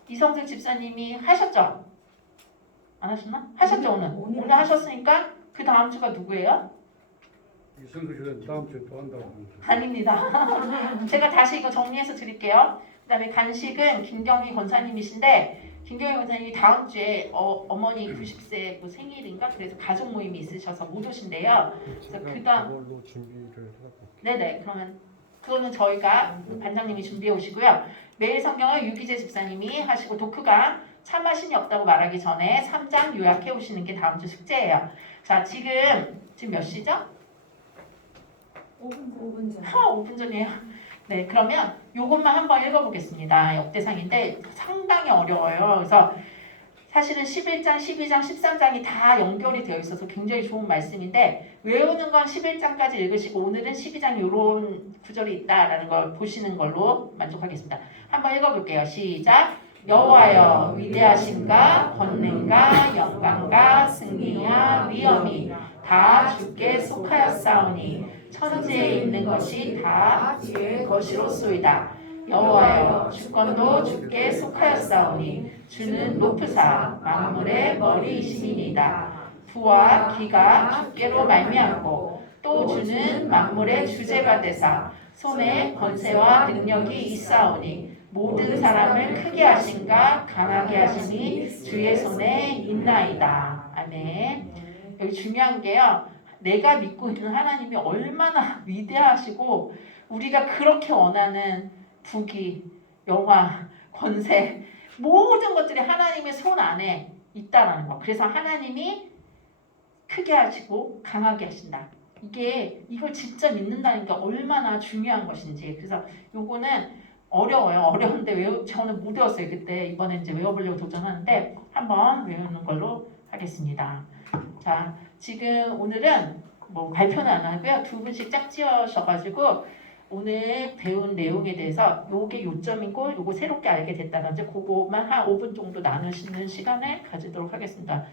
이성슬 집사님이 하셨죠? 안 하셨나? 하셨죠 오늘? 오늘 하셨으니까 그 다음 주가 누구예요? 이성수 씨는 다음 주에 또 한다고 합니다. 아닙니다. 제가 다시 이거 정리해서 드릴게요. 그 다음에 간식은 김경희 권사님이신데 김경희 권사님이 다음 주에 어머니 90세 뭐 생일인가 그래서 가족 모임이 있으셔서 못 오신대요. 그래서 그다음 그걸로 준비를 해갖고. 네네 그러면 그거는 저희가 반장님이 준비해 오시고요. 매일 성경을 유기재 집사님이 하시고 독후가 참하심이 없다고 말하기 전에 3장 요약해 오시는 게 다음 주 숙제예요. 자 지금 몇 시죠? 5분 전. 5분 전이에요. 네, 그러면 요것만 한번 읽어보겠습니다. 역대상인데 상당히 어려워요. 그래서 사실은 11장, 12장, 13장이 다 연결이 되어 있어서 굉장히 좋은 말씀인데 외우는 건 11장까지 읽으시고 오늘은 12장 이런 구절이 있다라는 걸 보시는 걸로 만족하겠습니다. 한번 읽어볼게요. 시작! 여호와여 위대하심과 권능과 영광과 승리와 위엄이 다 주께 속하였사오니 천지에 있는 것이 다 주의 것이로소이다. 여호와여 주권도 주께 속하였사오니 주는 높으사 만물의 머리이시니이다. 부와 기가 주께로 말미암고 또 주는 만물의 주제가 되사 손에 권세와 능력이 있사오니 모든 사람을 크게 하신가 강하게 하시니 주의 손에 있나이다. 아멘. 여기 중요한 게요. 내가 믿고 있는 하나님이 얼마나 위대하시고 우리가 그렇게 원하는 부귀, 영화, 권세 모든 것들이 하나님의 손 안에 있다라는 거. 그래서 하나님이 크게 하시고 강하게 하신다. 이걸 진짜 믿는다는 게 얼마나 중요한 것인지. 그래서 요거는 어려워요. 어려운데 저는 못 외웠어요. 그때 이번에 이제 외워보려고 도전하는데 한번 외우는 걸로 하겠습니다. 자, 지금 오늘은 뭐 발표는 안 하고요. 두 분씩 짝지어셔가지고 오늘 배운 내용에 대해서 요게 요점이고 요거 새롭게 알게 됐다든지 그거만 한 5분 정도 나누시는 시간을 가지도록 하겠습니다.